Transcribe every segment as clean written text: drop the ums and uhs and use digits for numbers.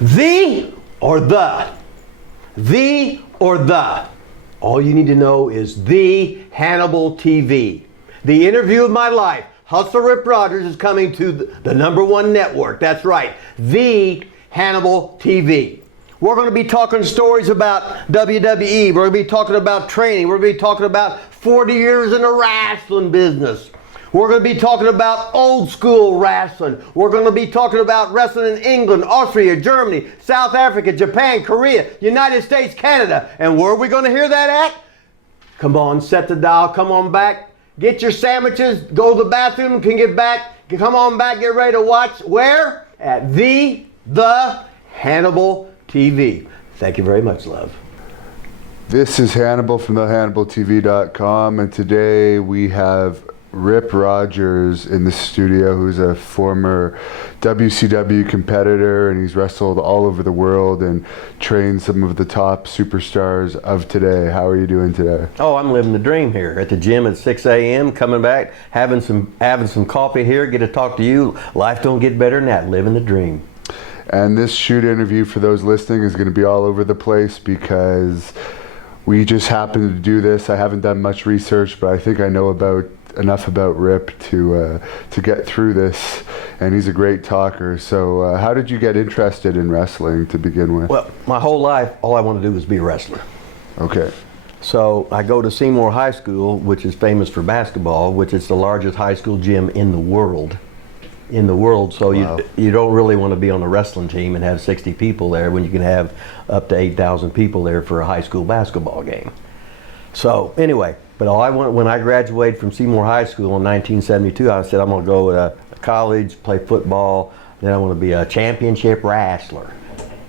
The or the? The or the? All you need to know is the Hannibal TV. The interview of my life. Hustler Rip Rogers is coming to the #1 network. That's right, the Hannibal TV. We're going to be talking stories about WWE. We're going to be talking about training. We're going to be talking about 40 years in the wrestling business. We're going to be talking about old school wrestling. We're going to be talking about wrestling in England, Austria, Germany, South Africa, Japan, Korea, United States, Canada. And where are we going to hear that at? Come on, set the dial. Come on back. Get your sandwiches. Go to the bathroom. Can get back. Come on back. Get ready to watch. Where? At the Hannibal TV. Thank you very much, love. This is Hannibal from thehannibaltv.com, and today we have Rip Rogers in the studio, who's a former WCW competitor, and he's wrestled all over the world and trained some of the top superstars of today. How are you doing today? Oh, I'm living the dream here at the gym at 6 a.m. coming back, having some coffee here, get to talk to you. Life don't get better than that, living the dream. And this shoot interview, for those listening, is going to be all over the place because we just happened to do this. I haven't done much research, but I think I know enough about Rip to get through this, and he's a great talker. So how did you get interested in wrestling to begin with? Well, my whole life, all I wanted to do was be a wrestler. Okay. So I go to Seymour High School, which is famous for basketball, which is the largest high school gym in the world. So wow. you don't really want to be on a wrestling team and have 60 people there when you can have up to 8,000 people there for a high school basketball game. So anyway, but when I graduated from Seymour High School in 1972, I said I'm going to go to college, play football, then I want to be a championship wrestler.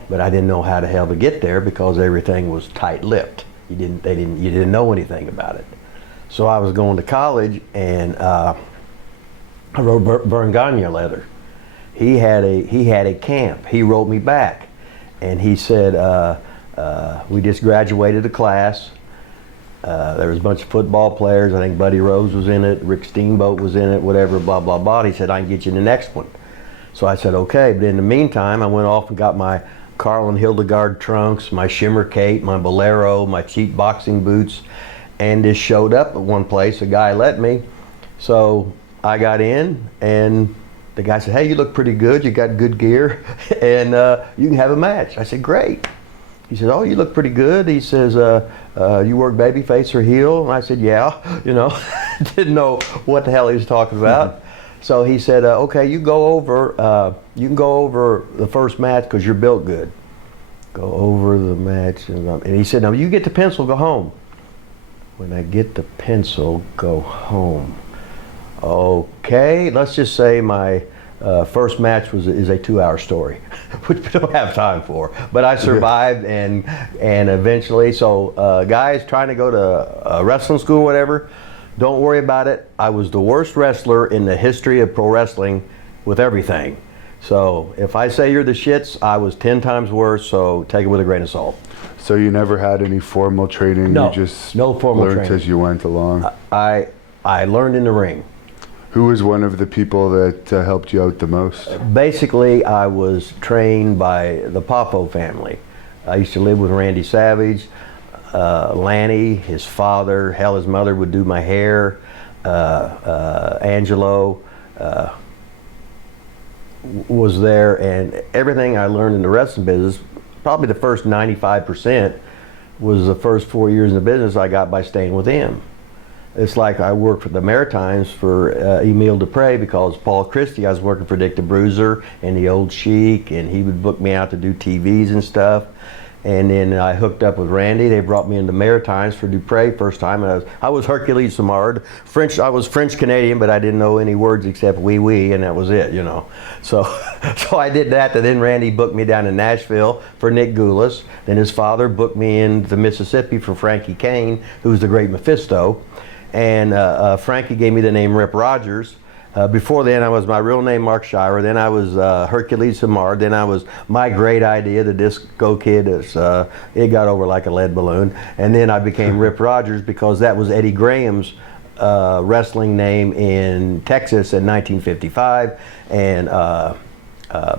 But I didn't know how the hell to get there because everything was tight-lipped. You didn't know anything about it. So I was going to college, and I wrote Vern Gagne a letter. He had a camp. He wrote me back, and he said, we just graduated a class. There was a bunch of football players. I think Buddy Rose was in it, Rick Steamboat was in it, whatever, blah, blah, blah. He said, I can get you the next one. So I said, okay. But in the meantime, I went off and got my Carl and Hildegard trunks, my shimmer cape, my bolero, my cheap boxing boots, and just showed up at one place. A guy let me. So I got in, and the guy said, hey, you look pretty good. You got good gear, and you can have a match. I said, great. He said, oh, you look pretty good. He says, you work babyface or heel? And I said, yeah, didn't know what the hell he was talking about. So he said, okay, you can go over the first match because you're built good. Go over the match. And he said, now you get the pencil, go home. When I get the pencil, go home. Okay, let's just say my first match is a 2-hour story, which we don't have time for. But I survived, and eventually, so guys trying to go to wrestling school, whatever, don't worry about it. I was the worst wrestler in the history of pro wrestling with everything. So if I say you're the shits, I was 10 times worse, so take it with a grain of salt. So you never had any formal training? No, you just no formal learned training. As you went along? I learned in the ring. Who was one of the people that helped you out the most? Basically, I was trained by the Poffo family. I used to live with Randy Savage, Lanny, his father, hell, his mother would do my hair, Angelo was there, and everything I learned in the wrestling business, probably the first 95% was the first 4 years in the business I got by staying with him. It's like I worked for the Maritimes for Emile Dupre because Paul Christie, I was working for Dick the Bruiser and the Old Sheik, and he would book me out to do TVs and stuff. And then I hooked up with Randy. They brought me into Maritimes for Dupre first time. And I was Hercules Samard. I was French Canadian, but I didn't know any words except wee wee, and that was it, So I did that. And then Randy booked me down in Nashville for Nick Goulas. Then his father booked me into Mississippi for Frankie Kane, who's the great Mephisto. And Frankie gave me the name Rip Rogers. Before then, I was my real name, Mark Shire. Then I was Hercules Samard. Then I was My Great Idea, the disco kid. It got over like a lead balloon. And then I became Rip Rogers because that was Eddie Graham's wrestling name in Texas in 1955. And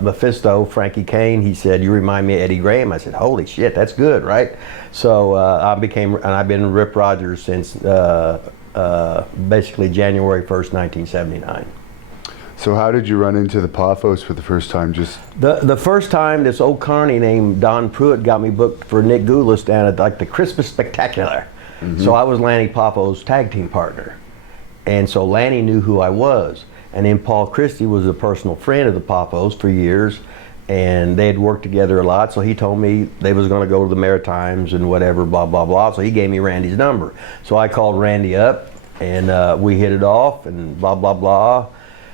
Mephisto, Frankie Kane, he said, "You remind me of Eddie Graham." I said, "Holy shit, that's good, right?" So I've been Rip Rogers since basically January 1st, 1979. So how did you run into the Poffos for the first time? Just the first time, this old carny named Don Pruitt got me booked for Nick Goulas down at like the Christmas Spectacular. So I was Lanny Poffo's tag team partner, and so Lanny knew who I was. And then Paul Christie was a personal friend of the Poffos for years, and they had worked together a lot. So he told me they was going to go to the Maritimes and whatever, blah blah blah. So he gave me Randy's number. So I called Randy up, and we hit it off, and blah blah blah.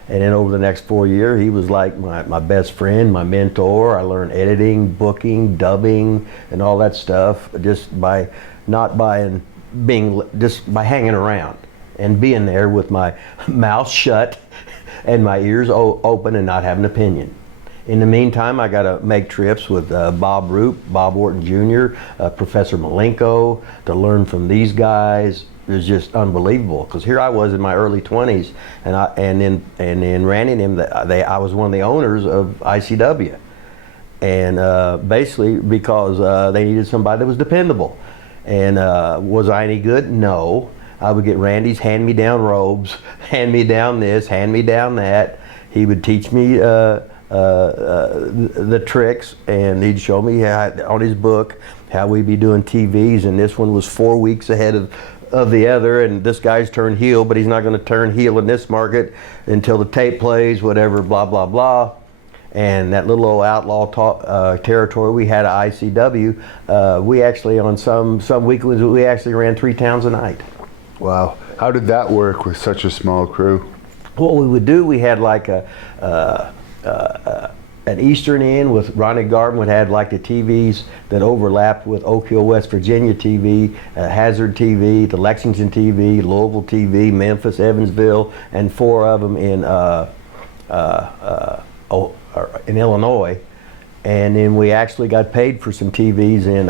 And then over the next 4 years, he was like my best friend, my mentor. I learned editing, booking, dubbing, and all that stuff just by hanging around and being there with my mouth shut and my ears open and not have an opinion. In the meantime, I got to make trips with Bob Roop, Bob Orton Jr., Professor Malenko, to learn from these guys. It was just unbelievable, because here I was in my early 20s, and then Randy and him, I was one of the owners of ICW, and basically because they needed somebody that was dependable. And was I any good? No. I would get Randy's hand-me-down robes, hand me down this, hand me down that. He would teach me the tricks, and he'd show me on his book how we'd be doing TVs, and this one was 4 weeks ahead of the other, and this guy's turned heel, but he's not going to turn heel in this market until the tape plays, whatever, blah blah blah. And that little old outlaw territory we had at ICW, we actually on some weekends we actually ran 3 towns a night. wow, how did that work with such a small crew? What we would do, we had like an Eastern Inn with Ronnie Garvin would have like the TVs that overlapped with Oak Hill, West Virginia TV, Hazard TV, the Lexington TV, Louisville TV, Memphis, Evansville, and 4 of them in Illinois. And then we actually got paid for some TVs in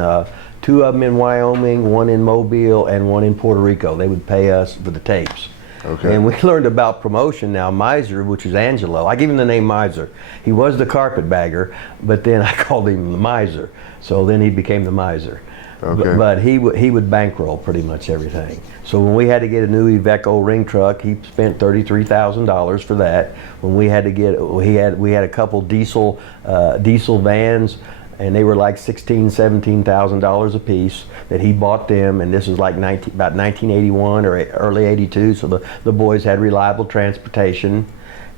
2 of them in Wyoming, 1 in Mobile, and 1 in Puerto Rico. They would pay us for the tapes. Okay. And we learned about promotion now. Miser, which is Angelo, I give him the name Miser. He was the carpetbagger, but then I called him the Miser. So then he became the Miser. Okay. But he would bankroll pretty much everything. So when we had to get a new Iveco ring truck, he spent $33,000 for that. When we had to get, we had a couple diesel vans, and they were like $16,000, $17,000 a piece that he bought them, and this was like about 1981 or early 82, so the boys had reliable transportation,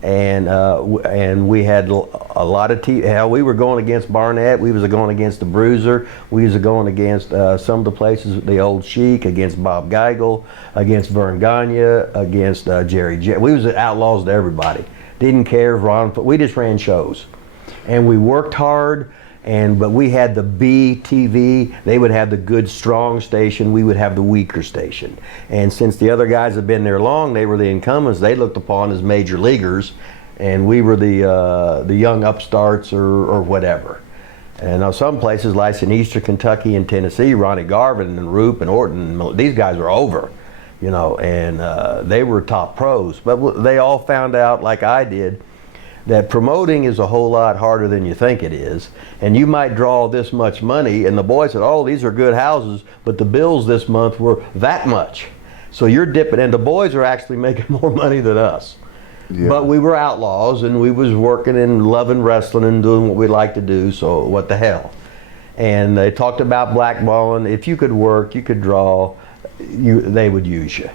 and we had a lot of hell, we were going against Barnett, we was going against the Bruiser, we was going against some of the places, the Old Sheik, against Bob Geigel, against Vern Gagne, against Jerry J. We was outlaws to everybody. Didn't care if we just ran shows, and we worked hard. But we had the B TV, they would have the good, strong station, we would have the weaker station. And since the other guys had been there long, they were the incumbents, they looked upon as major leaguers, and we were the young upstarts or whatever. And now some places like in Eastern Kentucky and Tennessee, Ronnie Garvin and Roop and Orton, these guys were over, you know, and they were top pros. But they all found out, like I did, that promoting is a whole lot harder than you think it is, and you might draw this much money, and the boys said, oh, these are good houses, but the bills this month were that much. So you're dipping, and the boys are actually making more money than us. Yeah. But we were outlaws, and we was working and loving wrestling and doing what we like to do, so what the hell. And they talked about blackballing. If you could work, you could draw, they would use you.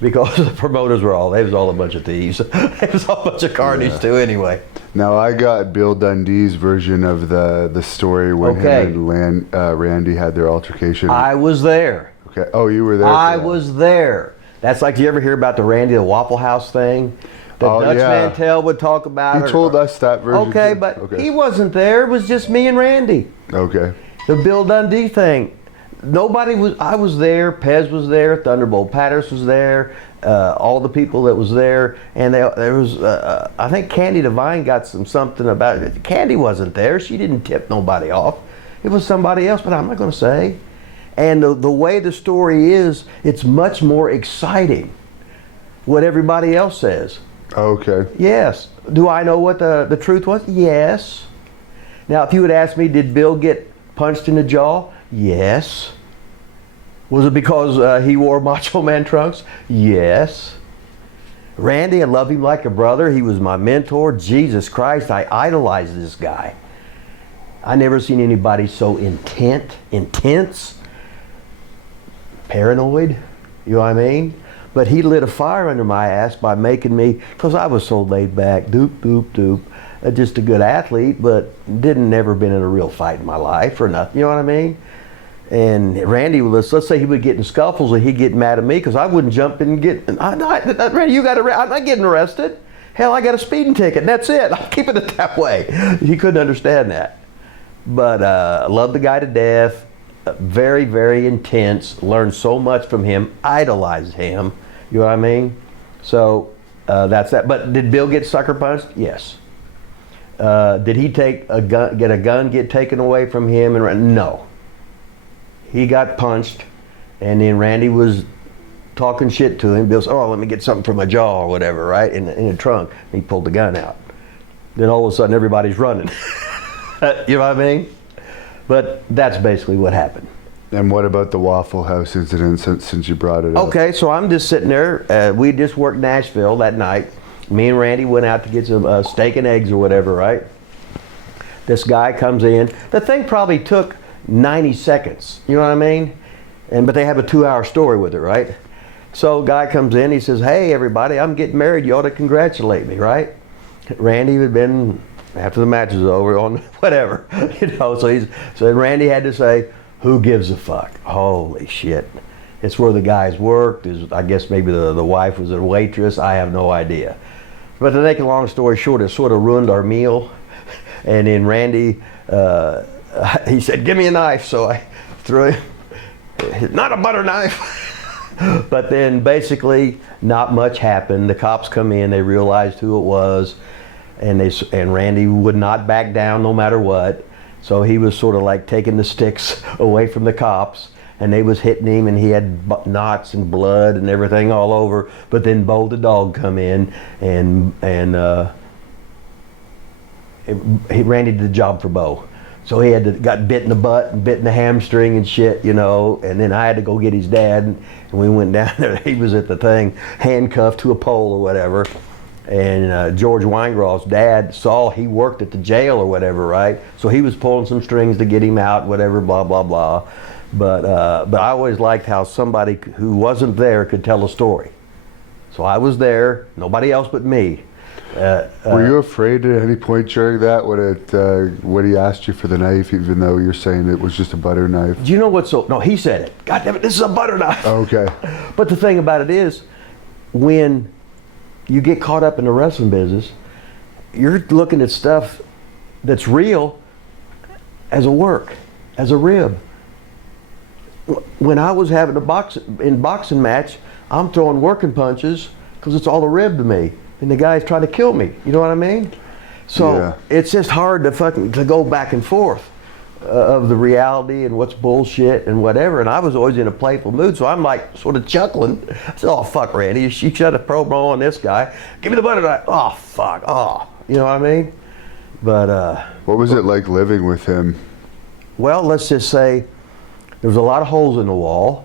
Because the promoters they was all a bunch of thieves. It was all a bunch of carnies too anyway. Now I got Bill Dundee's version of the story when him and Randy had their altercation. I was there. Okay. Oh, you were there? I was there. That's like, do you ever hear about the Randy the Waffle House thing? The Dutch Mantel would talk about it. He told us that version. Okay, but he wasn't there. It was just me and Randy. Okay. The Bill Dundee thing. Nobody was. I was there. Pez was there. Thunderbolt Patterson was there. All the people that was there, and there was. I think Candy Devine got something about it. Candy wasn't there. She didn't tip nobody off. It was somebody else, but I'm not going to say. And the way the story is, it's much more exciting. What everybody else says. Okay. Yes. Do I know what the truth was? Yes. Now, if you would ask me, did Bill get punched in the jaw? Yes. Was it because he wore Macho Man trunks? Yes. Randy, I love him like a brother. He was my mentor. Jesus Christ, I idolized this guy. I never seen anybody so intense, paranoid, you know what I mean? But he lit a fire under my ass by making me, because I was so laid back, doop, just a good athlete, but didn't never been in a real fight in my life or nothing, you know what I mean? And Randy, let's say he would get in scuffles and he'd get mad at me because I wouldn't jump in and get, Randy, you got I'm not getting arrested. Hell, I got a speeding ticket and that's it. I'm keeping it that way. He couldn't understand that. But I love the guy to death. Very, very intense. Learned so much from him. Idolized him. You know what I mean? So that's that. But did Bill get sucker punched? Yes. Did he get a gun get taken away from him? No. He got punched, and then Randy was talking shit to him. Bill said, "Oh, let me get something from my jaw or whatever," right? In the trunk. And he pulled the gun out. Then all of a sudden, everybody's running. You know what I mean? But that's basically what happened. And what about the Waffle House incident since you brought it up? Okay, so I'm just sitting there. We just worked Nashville that night. Me and Randy went out to get some steak and eggs or whatever, right? This guy comes in. The thing probably took 90 seconds, you know what I mean? But they have a 2-hour story with it, right? So guy comes in, he says, "Hey everybody, I'm getting married, you ought to congratulate me," right? Randy had been, after the match was over, on whatever, you know, so Randy had to say, "Who gives a fuck?" Holy shit. It's where the guys worked. I guess maybe the wife was a waitress, I have no idea. But to make a long story short, it sort of ruined our meal. And then Randy, he said, "Give me a knife," so I threw him, "Not a butter knife." But then basically not much happened. The cops come in, they realized who it was, and Randy would not back down no matter what. So he was sort of like taking the sticks away from the cops, and they was hitting him, and he had knots and blood and everything all over. But then Bo the dog come in, and Randy did the job for Bo. So he got bit in the butt and bit in the hamstring and shit, you know, and then I had to go get his dad, and we went down there. He was at the thing, handcuffed to a pole or whatever. And George Weingroff's dad saw he worked at the jail or whatever, right? So he was pulling some strings to get him out, whatever, blah, blah, blah. But I always liked how somebody who wasn't there could tell a story. So I was there, nobody else but me. Were you afraid at any point during that when he asked you for the knife, even though you're saying it was just a butter knife? Do you know what's so? No, he said it. God damn it, this is a butter knife. Okay. But the thing about it is, when you get caught up in the wrestling business, you're looking at stuff that's real as a work, as a rib. When I was having a boxing match, I'm throwing working punches because it's all a rib to me. And the guy's trying to kill me. You know what I mean? So yeah. It's just hard to go back and forth of the reality and what's bullshit and whatever. And I was always in a playful mood, so I'm like sort of chuckling. I said, "Oh fuck, Randy, you shut a promo on this guy. Give me the butter knife." Oh fuck, oh, you know what I mean? But what was it like living with him? Well, let's just say there was a lot of holes in the wall,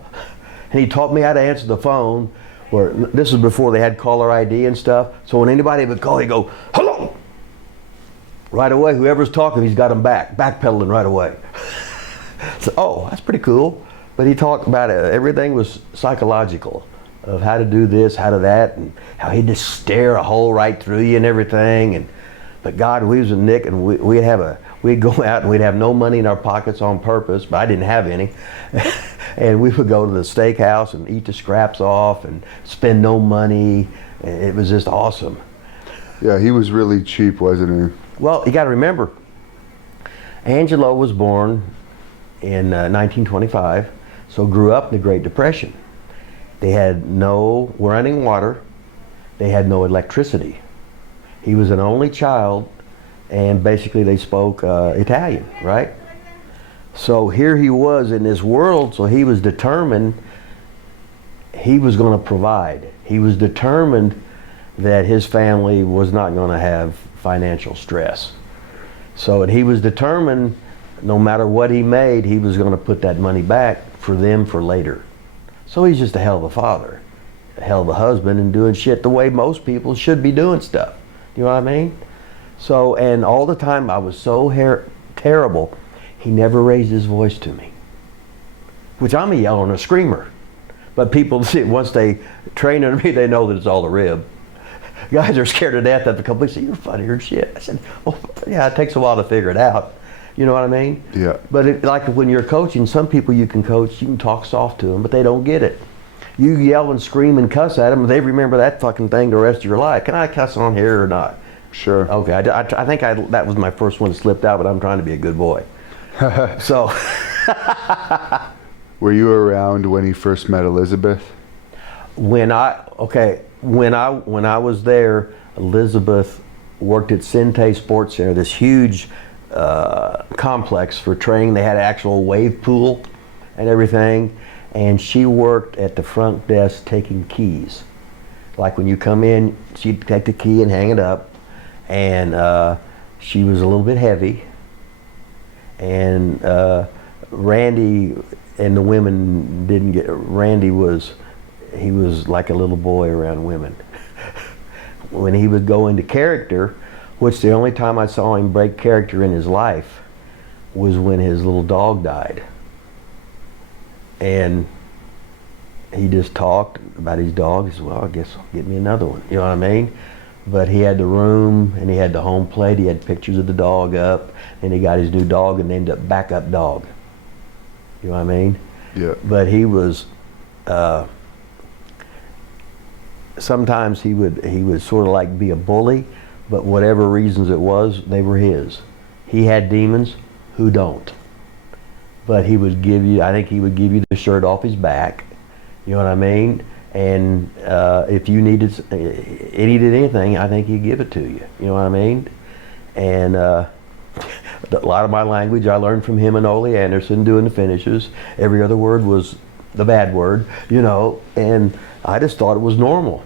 and he taught me how to answer the phone. This was before they had caller ID and stuff. So when anybody would call, he'd go, "Hello!" Right away, whoever's talking, he's got them backpedaling right away. So, oh, that's pretty cool. But he talked about it. Everything was psychological, of how to do this, how to that, and how he'd just stare a hole right through you and everything. But God, we was with Nick, and we'd go out and we'd have no money in our pockets on purpose, but I didn't have any. And we would go to the steakhouse and eat the scraps off and spend no money. It was just awesome. Yeah, he was really cheap, wasn't he? Well, you got to remember, Angelo was born in 1925, so grew up in the Great Depression. They had no running water. They had no electricity. He was an only child, and basically they spoke Italian, right? So here he was in this world, so he was determined he was going to provide. He was determined that his family was not going to have financial stress. So, and he was determined, no matter what he made, he was going to put that money back for them for later. So he's just a hell of a father, a hell of a husband, and doing shit the way most people should be doing stuff. You know what I mean? So, and all the time I was so terrible, he never raised his voice to me. Which I'm a yeller and a screamer. But people, see, once they train under me, they know that it's all a rib. Guys are scared to death after a couple weeks. Say, you're funnier than shit. I said, oh, yeah, it takes a while to figure it out. You know what I mean? Yeah. But like when you're coaching, some people you can coach, you can talk soft to them, but they don't get it. You yell and scream and cuss at them, and they remember that fucking thing the rest of your life. Can I cuss on here or not? Sure. Okay, I think that was my first one that slipped out, but I'm trying to be a good boy. So. Were you around when he first met Elizabeth? When I was there, Elizabeth worked at Sente Sports Center, this huge complex for training. They had an actual wave pool and everything, and she worked at the front desk taking keys. Like when you come in, she'd take the key and hang it up, and she was a little bit heavy, and Randy and the women didn't get, Randy was like a little boy around women. When he would go into character, which the only time I saw him break character in his life was when his little dog died. And he just talked about his dog. He said, well, I guess I'll get me another one. You know what I mean? But he had the room and he had the home plate. He had pictures of the dog up, and he got his new dog and named it Backup Dog. You know what I mean? Yeah. But he was, sometimes he would sort of like be a bully, but whatever reasons it was, they were his. He had demons, who don't? But he would give you, I think he would give you the shirt off his back. You know what I mean? And if you needed anything, I think he'd give it to you. You know what I mean? And a lot of my language I learned from him and Ole Anderson doing the finishes. Every other word was the bad word, you know, and I just thought it was normal.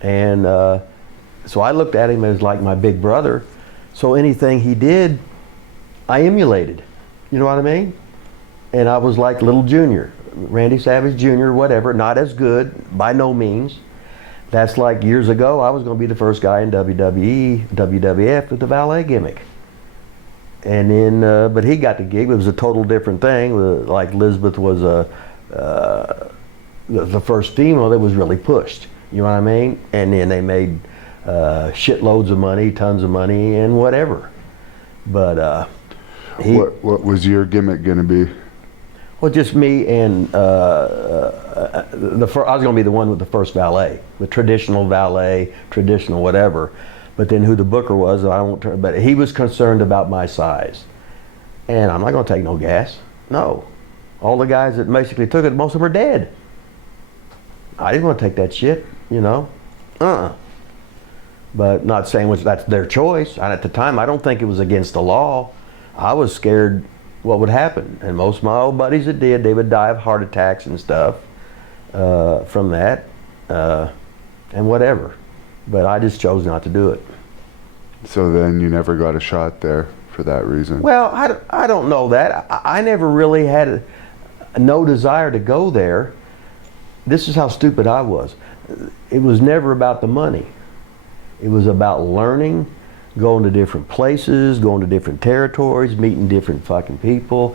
And so I looked at him as like my big brother. So anything he did, I emulated. You know what I mean? And I was like little Junior, Randy Savage Jr., whatever, not as good, by no means. That's like years ago, I was going to be the first guy in WWE, WWF with the valet gimmick. And then, but he got the gig. It was a total different thing. Like Elizabeth was the first female that was really pushed. You know what I mean? And then they made shitloads of money, tons of money, and whatever. But what was your gimmick going to be? Well, just me and I was going to be the one with the first valet, the traditional valet, traditional whatever. But then who the booker was, I won't. But he was concerned about my size, and I'm not going to take no gas. No, all the guys that basically took it, most of them are dead. I didn't want to take that shit, you know. But not saying that's their choice. And at the time, I don't think it was against the law. I was scared what would happen, and most of my old buddies that did, they would die of heart attacks and stuff from that, and whatever. But I just chose not to do it. So then you never got a shot there for that reason? Well, I don't know that. I never really had no desire to go there. This is how stupid I was. It was never about the money. It was about learning, going to different places, going to different territories, meeting different fucking people,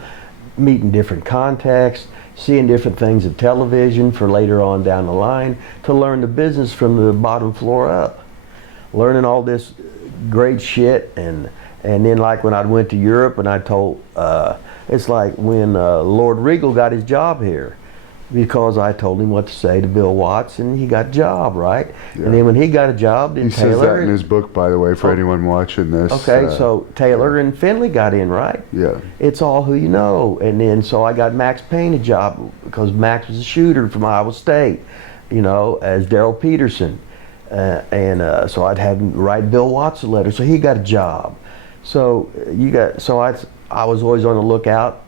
meeting different contacts, seeing different things of television for later on down the line, to learn the business from the bottom floor up. Learning all this great shit, and then like when I went to Europe and I told, it's like when Lord Regal got his job here, because I told him what to say to Bill Watts, and he got a job, right? Yeah. And then when he got a job, then Taylor... He says that in his book, by the way, for anyone watching this. Okay, so Taylor and Finley got in, right? Yeah. It's all who you know. And then so I got Max Payne a job, because Max was a shooter from Iowa State, you know, as Daryl Peterson. So I'd have him write Bill Watts a letter, so he got a job. So I was always on the lookout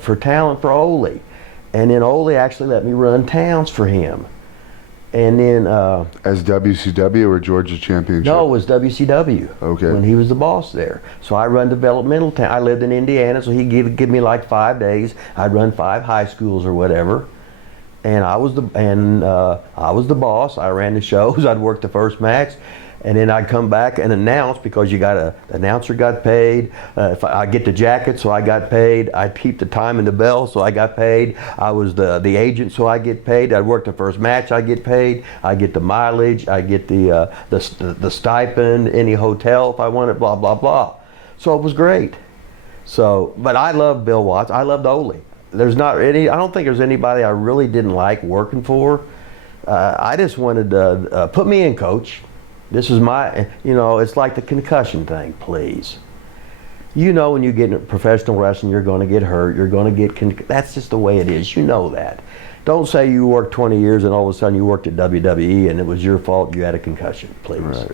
for talent for Ole. And then Ole actually let me run towns for him. And then As WCW or Georgia Championship? no, it was WCW. Okay. When he was the boss there. So I run developmental town. I lived in Indiana, so he'd give me like 5 days. I'd run 5 high schools or whatever. And I was the boss. I ran the shows. I'd work the first match, and then I'd come back and announce, because the announcer got paid. If I get the jacket, so I got paid. I'd keep the time and the bell, so I got paid. I was the agent, so I get paid. I'd work the first match, I get paid. I get the mileage. I get the stipend, any hotel if I wanted, blah blah blah. So it was great. So, but I loved Bill Watts. I loved Ole. There's not any. I don't think there's anybody I really didn't like working for. I just wanted to put me in, coach. This is my, it's like the concussion thing, please. When you get in professional wrestling, you're going to get hurt. You're going to get, that's just the way it is. You know that. Don't say you worked 20 years and all of a sudden you worked at WWE and it was your fault you had a concussion, please. Right.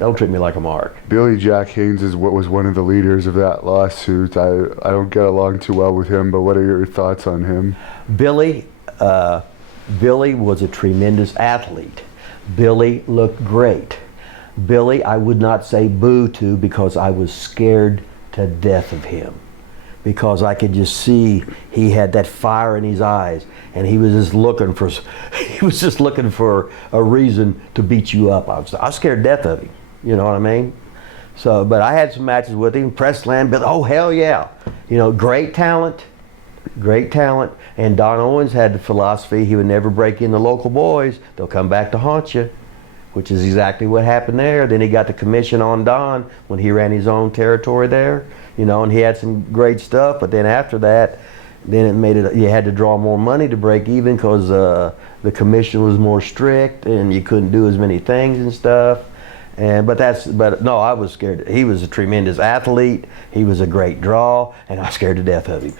Don't treat me like a mark. Billy Jack Haynes was one of the leaders of that lawsuit. I don't get along too well with him, but what are your thoughts on him? Billy was a tremendous athlete. Billy looked great. Billy, I would not say boo to, because I was scared to death of him, because I could just see he had that fire in his eyes, and he was just looking for a reason to beat you up. I was scared to death of him. You know what I mean? So, but I had some matches with him. Press slam, Billy. Oh hell yeah! Great talent. And Don Owens had the philosophy he would never break in the local boys. They'll come back to haunt you, which is exactly what happened there. Then he got the commission on Don when he ran his own territory there, and he had some great stuff. But then after that, then you had to draw more money to break even, because the commission was more strict and you couldn't do as many things and stuff. But no, I was scared. He was a tremendous athlete. He was a great draw, and I was scared to death of him.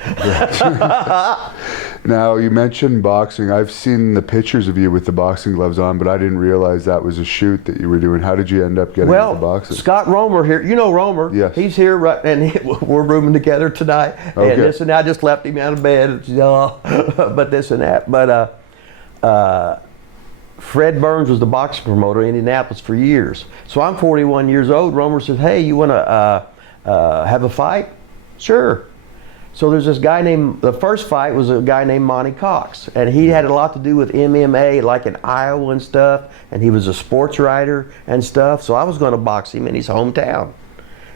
Now, you mentioned boxing. I've seen the pictures of you with the boxing gloves on, but I didn't realize that was a shoot that you were doing. How did you end up getting into boxing? Scott Romer here. You know Romer? Yes. He's here, right, and we're rooming together tonight. Okay. And this and that. I just left him out of bed. But this and that. But Fred Burns was the boxing promoter in Indianapolis for years. So I'm 41 years old. Romer says, hey, you want to have a fight? Sure. So there's this guy the first fight was a guy named Monty Cox. And he had a lot to do with MMA, like in Iowa and stuff. And he was a sports writer and stuff. So I was going to box him in his hometown.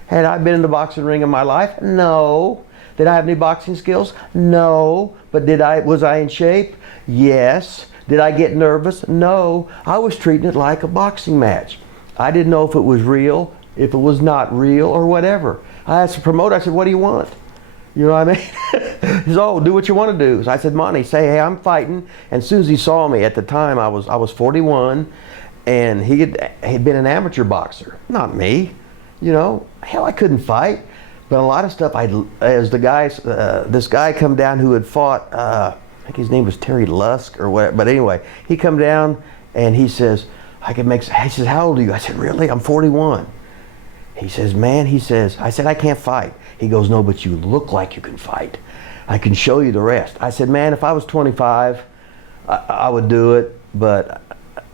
Had I been in the boxing ring in my life? No. Did I have any boxing skills? No. But was I in shape? Yes. Did I get nervous? No. I was treating it like a boxing match. I didn't know if it was real, if it was not real, or whatever. I asked the promoter, I said, what do you want? You know what I mean? He said, oh, do what you want to do. So I said, Monty, say, hey, I'm fighting. And as soon as he saw me, at the time I was 41, and he'd been an amateur boxer. Not me. Hell, I couldn't fight. But a lot of stuff, as the guys, this guy come down who had fought, I think his name was Terry Lusk or whatever. But anyway, he come down and he says, he says, how old are you? I said, really? I'm 41. He says, man, I said, I can't fight. He goes, no, but you look like you can fight. I can show you the rest. I said, man, if I was 25, I would do it, but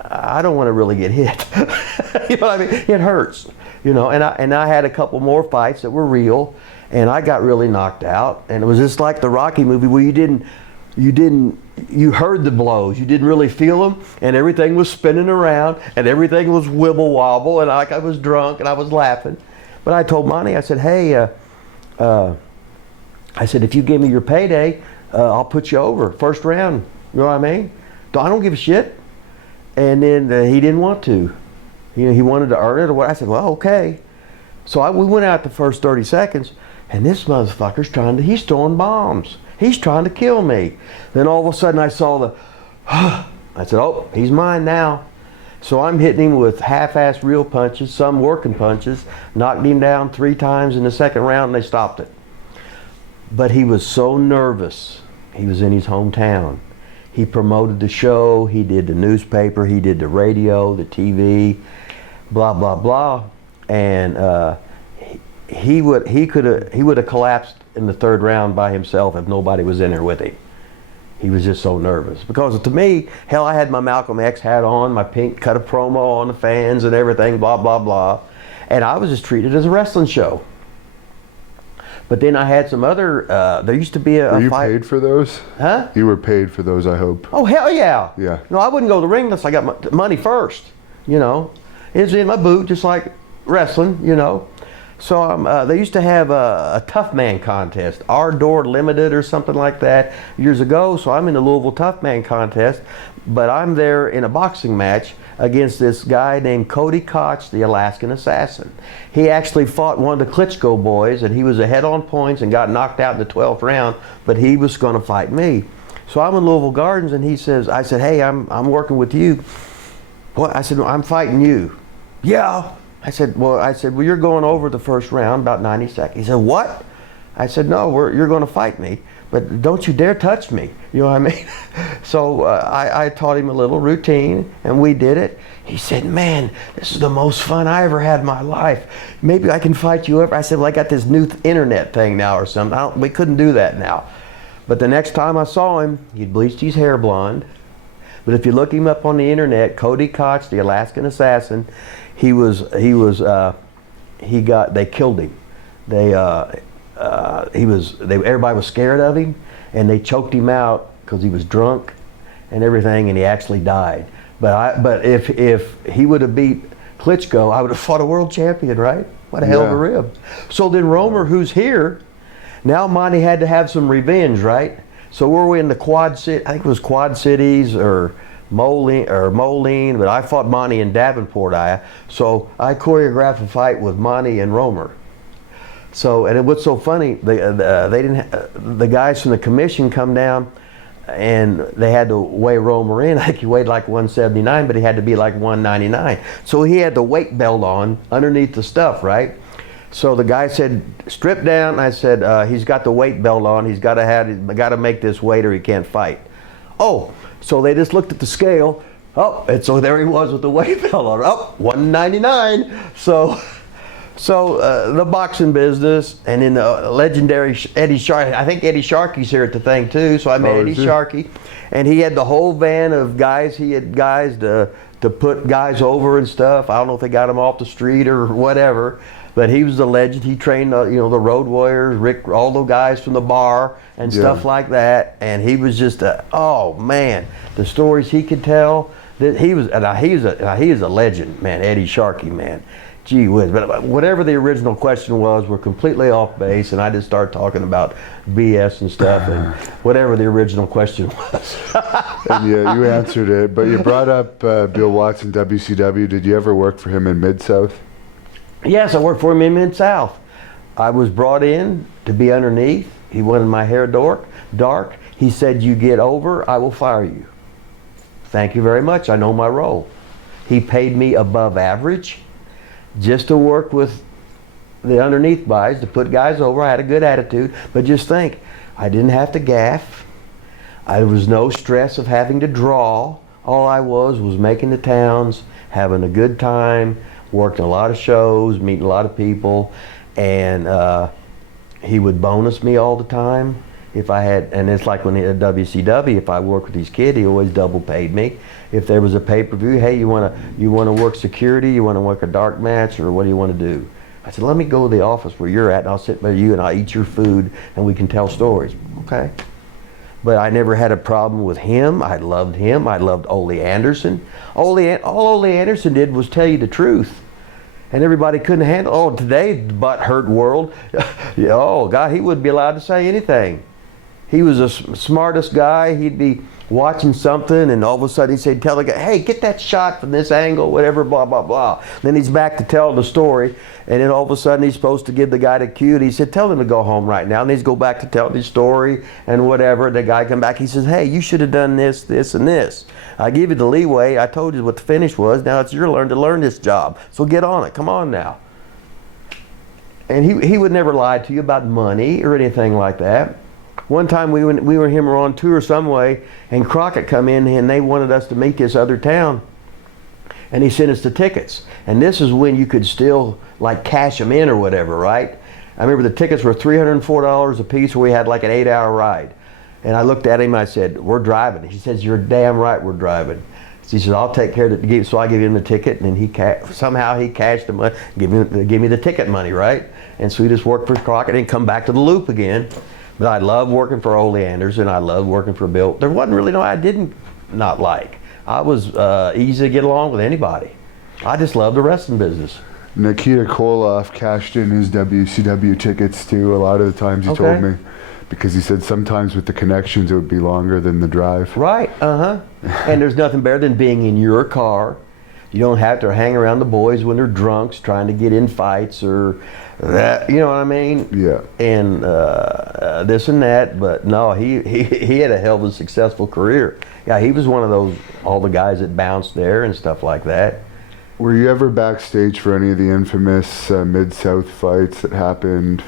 I don't want to really get hit. You know what I mean? It hurts, and I had a couple more fights that were real, and I got really knocked out. And it was just like the Rocky movie where you heard the blows, you didn't really feel them, and everything was spinning around, and everything was wibble wobble, and I was drunk, and I was laughing. But I told Monty, I said, hey, if you give me your payday, I'll put you over, first round. You know what I mean? I don't give a shit. And then he didn't want to. He wanted to earn it or what. I said, well, okay. So we went out the first 30 seconds, and this motherfucker's he's throwing bombs. He's trying to kill me. Then all of a sudden I saw I said, oh, he's mine now. So I'm hitting him with half-assed real punches, some working punches, knocked him down 3 times in the second round, and they stopped it. But he was so nervous. He was in his hometown. He promoted the show, he did the newspaper, he did the radio, the TV, blah, blah, blah. And he would have collapsed in the 3rd round by himself if nobody was in there with him. He was just so nervous. Because to me, hell, I had my Malcolm X hat on, my pink cut a promo on the fans and everything, blah, blah, blah. And I was just treated as a wrestling show. But then I had some other, there used to be a Were you fight. paid for those? Huh? You were paid for those, I hope. Oh, hell yeah. Yeah. No, I wouldn't go to the ring unless I got my money first, you know. It's in my boot, just like wrestling, you know. So they used to have a tough man contest, our door limited or something like that years ago. So I'm in the Louisville tough man contest, but I'm there in a boxing match against this guy named Cody Koch, the Alaskan Assassin. He actually fought one of the Klitschko boys, and he was ahead on points and got knocked out in the 12th round, but he was going to fight me. So I'm in Louisville Gardens, and he says, I said, hey, I'm working with you. What? I said, no, I'm fighting you. Yeah. I said, well, you're going over the first round, about 90 seconds. He said, what? I said, no, you're going to fight me, but don't you dare touch me. You know what I mean? So I taught him a little routine, and we did it. He said, man, this is the most fun I ever had in my life. Maybe I can fight you ever. I said, well, I got this new internet thing now or something. We couldn't do that now. But the next time I saw him, he'd bleached his hair blonde. But if you look him up on the internet, Cody Koch, the Alaskan Assassin, they killed him. Everybody was scared of him, and they choked him out because he was drunk and everything, and he actually died. But if he would have beat Klitschko, I would have fought a world champion, right? What a hell of a rib. So then Romer, who's here, now Monty had to have some revenge, right? So were we in the Quad City? I think it was Quad Cities or Moline, but I fought Monty in Davenport, Iowa. So I choreographed a fight with Monty and Romer. So, and what's so funny, the guys from the commission come down, and they had to weigh Romer in. I think he weighed like 179, but he had to be like 199. So he had the weight belt on underneath the stuff, right? So the guy said, strip down. I said, he's got the weight belt on. He's got to make this weight or he can't fight. Oh, so they just looked at the scale. Oh, and so there he was with the weight belt on. Oh, 199. So the boxing business, and in the legendary Eddie Sharkey. I think Eddie Sharkey's here at the thing too. So I met Eddie Sharkey, and he had the whole van of guys. He had guys to put guys over and stuff. I don't know if they got him off the street or whatever. But he was the legend. He trained, the Road Warriors, Rick, all the guys from the bar and stuff like that. And he was just oh man, the stories he could tell. That he is a legend, man. Eddie Sharkey, man. Gee whiz. But whatever the original question was, we're completely off base, and I just started talking about BS and stuff, and whatever the original question was. And yeah, you answered it. But you brought up Bill Watson, WCW. Did you ever work for him in Mid-South? Yes, I worked for him in Mid-South. I was brought in to be underneath. He wanted my hair dark. He said, you get over, I will fire you. Thank you very much, I know my role. He paid me above average just to work with the underneath guys, to put guys over. I had a good attitude, but just think, I didn't have to gaff. There was no stress of having to draw. All I was making the towns, having a good time, worked a lot of shows, meeting a lot of people, and he would bonus me all the time. If I had, and it's like when at WCW, if I worked with these kids, he always double paid me. If there was a pay-per-view, hey, you wanna work security, you wanna work a dark match, or what do you wanna do? I said, let me go to the office where you're at, and I'll sit by you and I'll eat your food, and we can tell stories. Okay. But I never had a problem with him. I loved him. I loved Ole Anderson. All Ole Anderson did was tell you the truth. And everybody couldn't handle, oh, today, butt-hurt world, oh, God, he wouldn't be allowed to say anything. He was the smartest guy. He'd be watching something, and all of a sudden he'd say, tell the guy, hey, get that shot from this angle, whatever, blah, blah, blah. Then he's back to tell the story, and then all of a sudden he's supposed to give the guy the cue, and he said, tell him to go home right now. And he'd go back to tell his story and whatever. The guy come back, he says, hey, you should have done this, this, and this. I give you the leeway. I told you what the finish was. Now it's your turn to learn this job. So get on it. Come on now. And he would never lie to you about money or anything like that. One time we were on tour some way, and Crockett come in and they wanted us to meet this other town, and he sent us the tickets. And this is when you could still like cash them in or whatever, right? I remember the tickets were $304 a piece, where we had like an 8-hour ride. And I looked at him, I said, we're driving. He says, you're damn right we're driving. He says, I'll take care of it. So I give him the ticket, and then somehow he cashed the money, give me the ticket money, right? And so he just worked for Crockett and come back to the Loop again. But I loved working for Ole Anders, and I loved working for Bill. There wasn't really no I didn't not like. I was easy to get along with anybody. I just loved the wrestling business. Nikita Koloff cashed in his WCW tickets too a lot of the times, he told me. Because he said sometimes with the connections it would be longer than the drive. Right, and there's nothing better than being in your car. You don't have to hang around the boys when they're drunks trying to get in fights or that, you know what I mean? Yeah. And this and that, but no, he had a hell of a successful career. Yeah, he was one of those, all the guys that bounced there and stuff like that. Were you ever backstage for any of the infamous Mid-South fights that happened?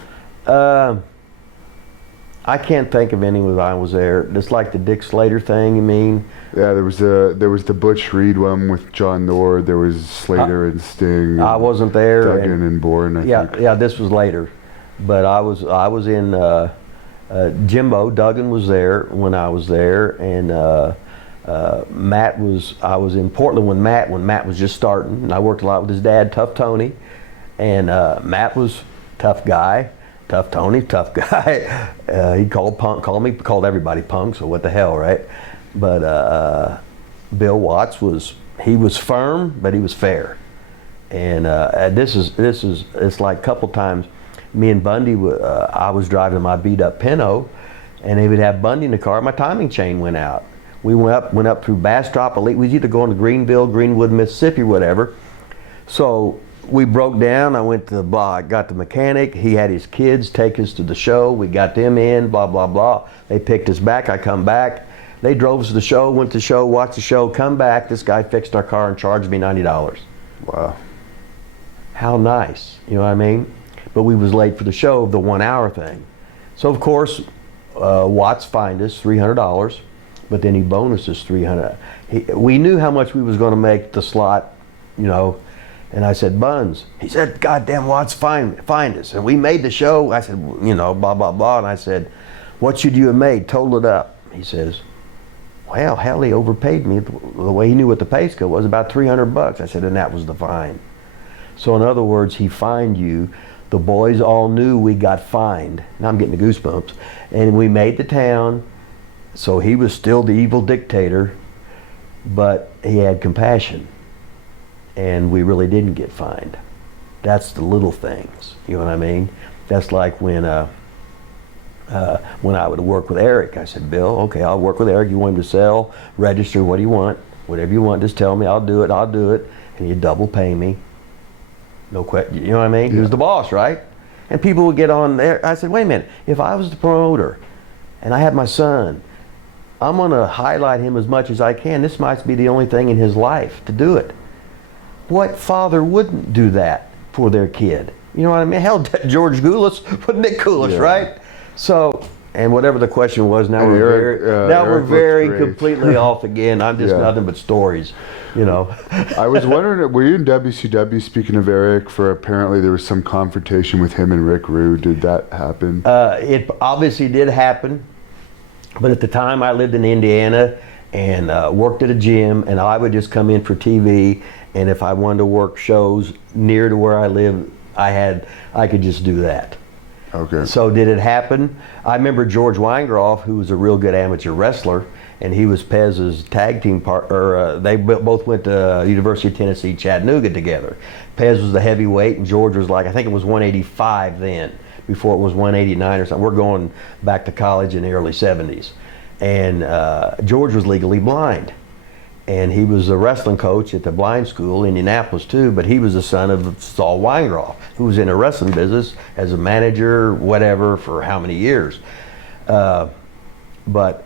I can't think of any when I was there. Just like the Dick Slater thing, you mean? Yeah, there was the Butch Reed one with John Nord. There was Slater and Sting. I wasn't there. Duggan and Bourne, I think. Yeah, this was later. But I was in Jimbo. Duggan was there when I was there, and I was in Portland when Matt was just starting, and I worked a lot with his dad, Tough Tony, and Matt was tough guy. Tough Tony, tough guy. He called everybody punk, so what the hell, right? But Bill Watts was firm, but he was fair. And it's like a couple times, me and Bundy, I was driving my beat up Pinto, and they would have Bundy in the car, my timing chain went out. We went up through Bastrop, we was either going to Greenville, Greenwood, Mississippi, whatever. So we broke down. I went to I got the mechanic. He had his kids take us to the show. We got them in, blah, blah, blah. They picked us back. I come back. They drove us to the show, went to the show, watched the show, come back. This guy fixed our car and charged me $90. Wow. How nice, you know what I mean? But we was late for the show, the 1 hour thing. So of course, Watts fined us $300, but then he bonused us $300. We knew how much we was going to make the slot, you know. And I said, Buns. He said, goddamn Watts, find us. And we made the show. I said, you know, blah, blah, blah. And I said, what should you have made? Total it up. He says, well, hell, he overpaid me. The way he knew what the pay scale was, about $300. I said, and that was the fine. So in other words, he fined you. The boys all knew we got fined. Now I'm getting the goosebumps. And we made the town. So he was still the evil dictator, but he had compassion. And we really didn't get fined. That's the little things, you know what I mean? That's like when I would work with Eric. I said, Bill, okay, I'll work with Eric. You want him to sell, register, what do you want? Whatever you want, just tell me, I'll do it. And he'd double pay me. No question, you know what I mean? Yeah. He was the boss, right? And people would get on there. I said, wait a minute, if I was the promoter and I had my son, I'm gonna highlight him as much as I can. This might be the only thing in his life to do it. What father wouldn't do that for their kid? You know what I mean? Hell, George Goulas, but Nick Goulas, yeah. Right? So, and whatever the question was, now we're very completely off again. I'm just nothing but stories, you know. I was wondering, were you in WCW, speaking of Eric, for apparently there was some confrontation with him and Rick Rude? Did that happen? It obviously did happen, but at the time I lived in Indiana and worked at a gym, and I would just come in for TV. And if I wanted to work shows near to where I lived, I could just do that. Okay. So did it happen? I remember George Weingroff, who was a real good amateur wrestler, and he was Pez's tag team partner. They both went to University of Tennessee, Chattanooga together. Pez was the heavyweight, and George was like, I think it was 185 then, before it was 189 or something. We're going back to college in the early 70s. And George was legally blind. And he was a wrestling coach at the blind school, Indianapolis too, but he was the son of Saul Weingroff, who was in the wrestling business as a manager, whatever, for how many years. But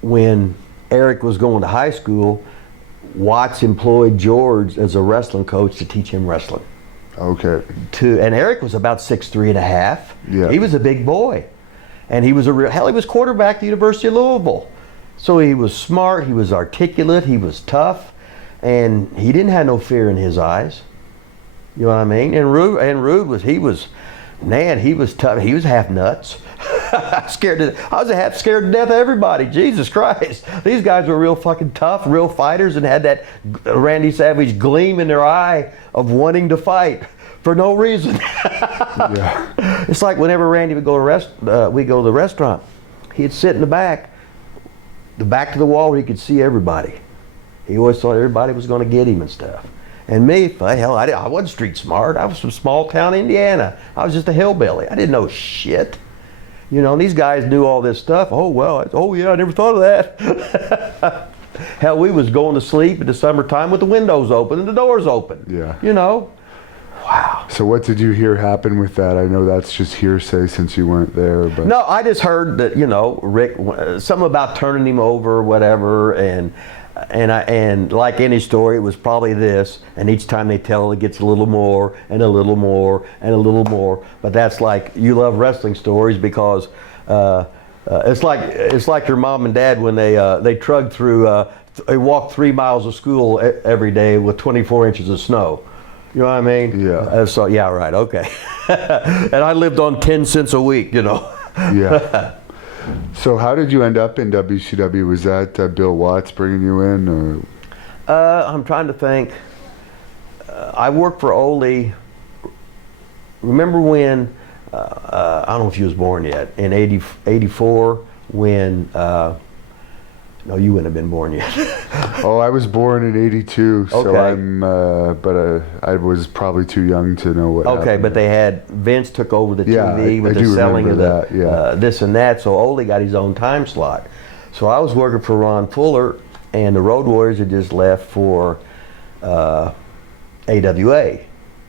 when Eric was going to high school, Watts employed George as a wrestling coach to teach him wrestling. Okay. And Eric was about 6'3½". Yeah. He was a big boy. And he was he was quarterback at the University of Louisville. So he was smart, he was articulate, he was tough, and he didn't have no fear in his eyes. You know what I mean? And Rude was tough. He was half nuts. I was half scared to death of everybody. Jesus Christ. These guys were real fucking tough, real fighters, and had that Randy Savage gleam in their eye of wanting to fight for no reason. Yeah. It's like whenever Randy would go to we go to the restaurant, he'd sit in the back to the wall where he could see everybody. He always thought everybody was going to get him and stuff. And me, hell, I wasn't street smart. I was from small town Indiana. I was just a hillbilly. I didn't know shit. You know, these guys knew all this stuff. Oh, well, oh yeah, I never thought of that. Hell, we was going to sleep in the summertime with the windows open and the doors open. Yeah. You know? Wow. So what did you hear happen with that? I know that's just hearsay since you weren't there. But no, I just heard that, you know, Rick, something about turning him over or whatever, and like any story, it was probably this, and each time they tell it gets a little more and a little more and a little more. But that's like, you love wrestling stories because it's like your mom and dad when they trudged through, they walked 3 miles of school every day with 24 inches of snow. You know what I mean? Yeah. So yeah, right, okay. And I lived on 10 cents a week, you know. Yeah. So how did you end up in WCW? Was that Bill Watts bringing you in, or? I'm trying to think. I worked for Ole. Remember when, I don't know if you was born yet, in 84 when, no, you wouldn't have been born yet. Oh, I was born in 82, so okay. but I was probably too young to know what happened. But they had, Vince took over the TV with I the selling of that, this and that, so Ole got his own time slot. So I was working for Ron Fuller, and the Road Warriors had just left for AWA.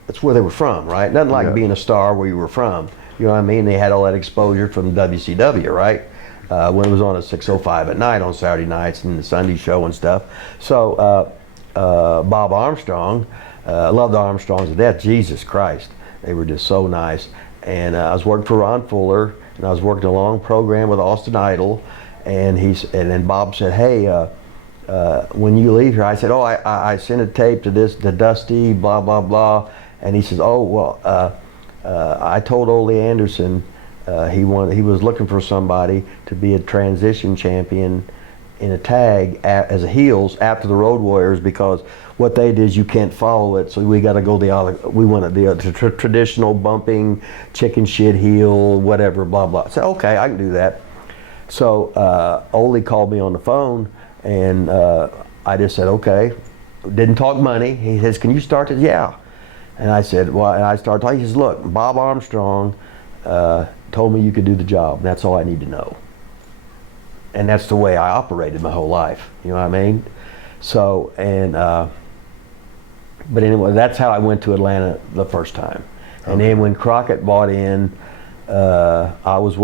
That's where they were from, right? Nothing like being a star where you were from. You know what I mean? They had all that exposure from WCW, right? When it was on at 6:05 at night on Saturday nights and the Sunday show and stuff. So Bob Armstrong, loved the Armstrongs to death. Jesus Christ, they were just so nice. And I was working for Ron Fuller, and I was working a long program with Austin Idol, and then Bob said, "Hey, when you leave here," I said, "Oh, I sent a tape to Dusty, blah blah blah," and he says, "Oh well, I told Ole Anderson." He was looking for somebody to be a transition champion in a tag as a heels after the Road Warriors, because what they did is you can't follow it, so we got to go we wanted the traditional bumping chicken shit heel whatever blah blah. I said okay, I can do that. So Ole called me on the phone, and I just said okay. Didn't talk money. He says, "Can you start this?" Yeah. And I said, well, and I started talking. He says, "Look, Bob Armstrong told me you could do the job. That's all I need to know." And that's the way I operated my whole life. You know what I mean? So, and, but anyway, that's how I went to Atlanta the first time. And then when Crockett bought in, I'd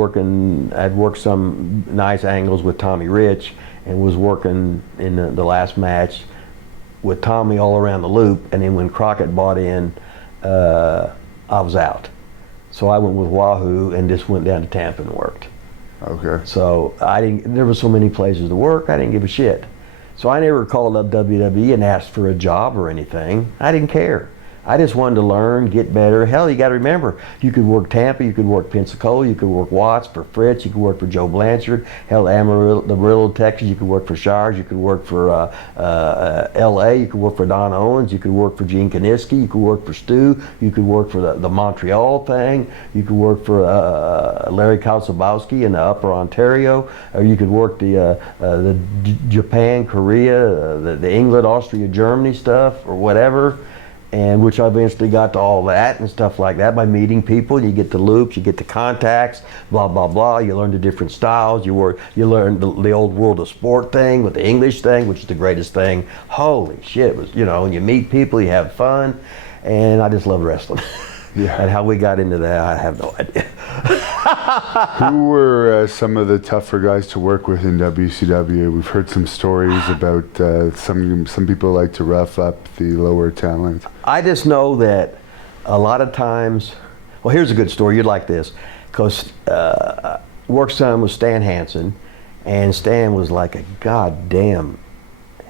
worked some nice angles with Tommy Rich, and was working in the last match with Tommy all around the loop. And then when Crockett bought in, I was out. So I went with Wahoo and just went down to Tampa and worked. Okay. So there were so many places to work, I didn't give a shit. So I never called up WWE and asked for a job or anything. I didn't care. I just wanted to learn, get better. Hell, you got to remember, you could work Tampa, you could work Pensacola, you could work Watts for Fritz, you could work for Joe Blanchard. Hell, Amarillo, Texas, you could work for Shires, you could work for L.A., you could work for Don Owens, you could work for Gene Kaniski, you could work for Stu, you could work for the Montreal thing, you could work for Larry Kalsobowski in the Upper Ontario, or you could work the Japan, Korea, the England, Austria, Germany stuff, or whatever. And which I eventually got to all that and stuff like that by meeting people. You get the loops, you get the contacts, blah blah blah. You learn the different styles. You learn the old world of sport thing with the English thing, which is the greatest thing. Holy shit! It was, and you meet people, you have fun, and I just love wrestling. Yeah. And how we got into that, I have no idea. Who were some of the tougher guys to work with in WCW? We've heard some stories about some people like to rough up the lower talent. I just know that a lot of times, well, here's a good story. You'd like this, because work some with Stan Hansen, and Stan was like a goddamn.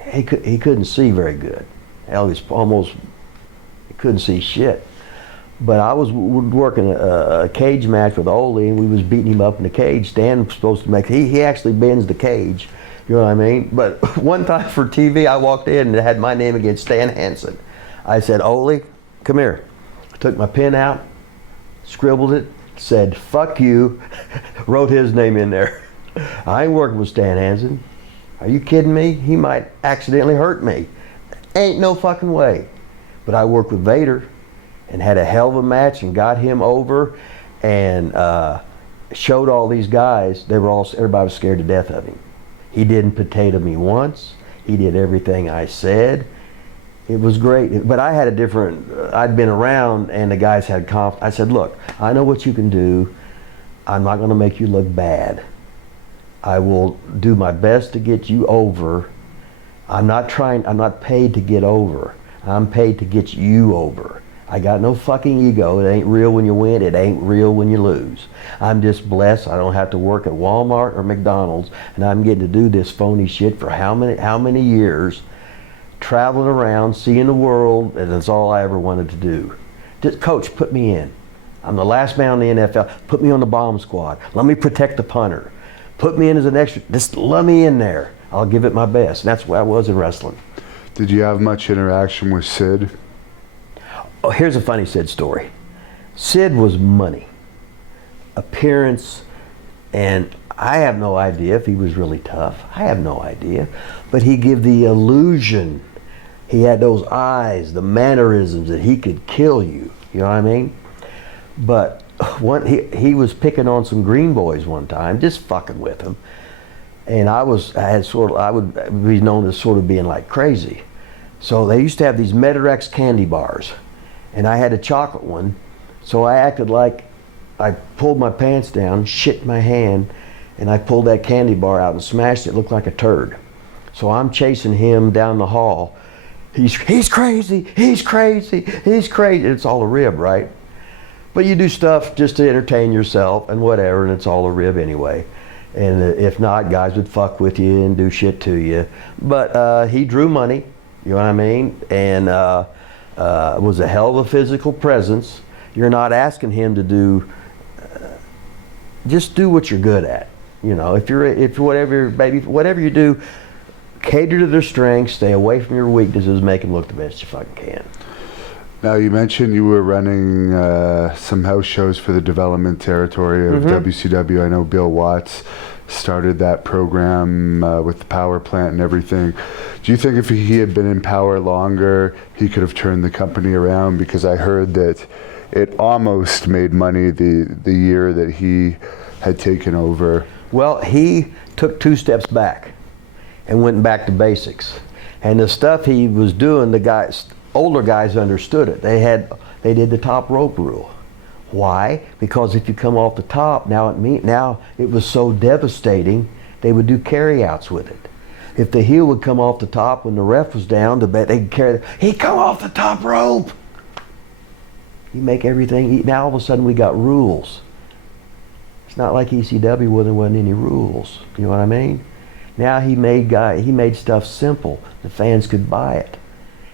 He couldn't see very good. Hell, he couldn't see shit. But I was working a cage match with Ole, and we was beating him up in the cage. Stan was supposed to make, he actually bends the cage, you know what I mean? But one time for TV, I walked in and it had my name against Stan Hansen. I said, Ole, come here. I took my pen out, scribbled it, said, fuck you, wrote his name in there. I ain't working with Stan Hansen. Are you kidding me? He might accidentally hurt me. Ain't no fucking way. But I worked with Vader and had a hell of a match and got him over and showed all these guys, everybody was scared to death of him. He didn't potato me once. He did everything I said. It was great, but I had a different, I'd been around and the guys had confidence. I said, look, I know what you can do. I'm not gonna make you look bad. I will do my best to get you over. I'm not paid to get over. I'm paid to get you over. I got no fucking ego. It ain't real when you win. It ain't real when you lose. I'm just blessed. I don't have to work at Walmart or McDonald's, and I'm getting to do this phony shit for how many years, traveling around, seeing the world, and that's all I ever wanted to do. Just, coach, put me in. I'm the last man in the NFL. Put me on the bomb squad. Let me protect the punter. Put me in as an extra. Just let me in there. I'll give it my best. And that's where I was in wrestling. Did you have much interaction with Sid? Oh, here's a funny Sid story. Sid was money, appearance, and I have no idea if he was really tough. I have no idea. But he gave the illusion. He had those eyes, the mannerisms that he could kill you. You know what I mean? But he was picking on some green boys one time, just fucking with them. And I would be known as sort of being like crazy. So they used to have these Medirex candy bars, and I had a chocolate one. So I acted like I pulled my pants down, shit in my hand, and I pulled that candy bar out and smashed it. It looked like a turd. So I'm chasing him down the hall. He's crazy, he's crazy, he's crazy. It's all a rib, right? But you do stuff just to entertain yourself and whatever, and it's all a rib anyway. And if not, guys would fuck with you and do shit to you. But he drew money, you know what I mean? And was a hell of a physical presence. You're not asking him to do, just do what you're good at. You know, if whatever you do, cater to their strengths, stay away from your weaknesses, make them look the best you fucking can. Now, you mentioned you were running some house shows for the development territory of WCW. I know Bill Watts started that program with the power plant and everything. Do you think if he had been in power longer, he could have turned the company around? Because I heard that it almost made money the year that he had taken over. Well, he took 2 steps back and went back to basics. And the stuff he was doing, older guys understood it. They did the top rope rule. Why? Because if you come off the top, now it was so devastating, they would do carryouts with it. If the heel would come off the top when the ref was down, they'd carry, he'd come off the top rope. You make everything, now all of a sudden we got rules. It's not like ECW where there wasn't any rules. You know what I mean? Now he made stuff simple. The fans could buy it.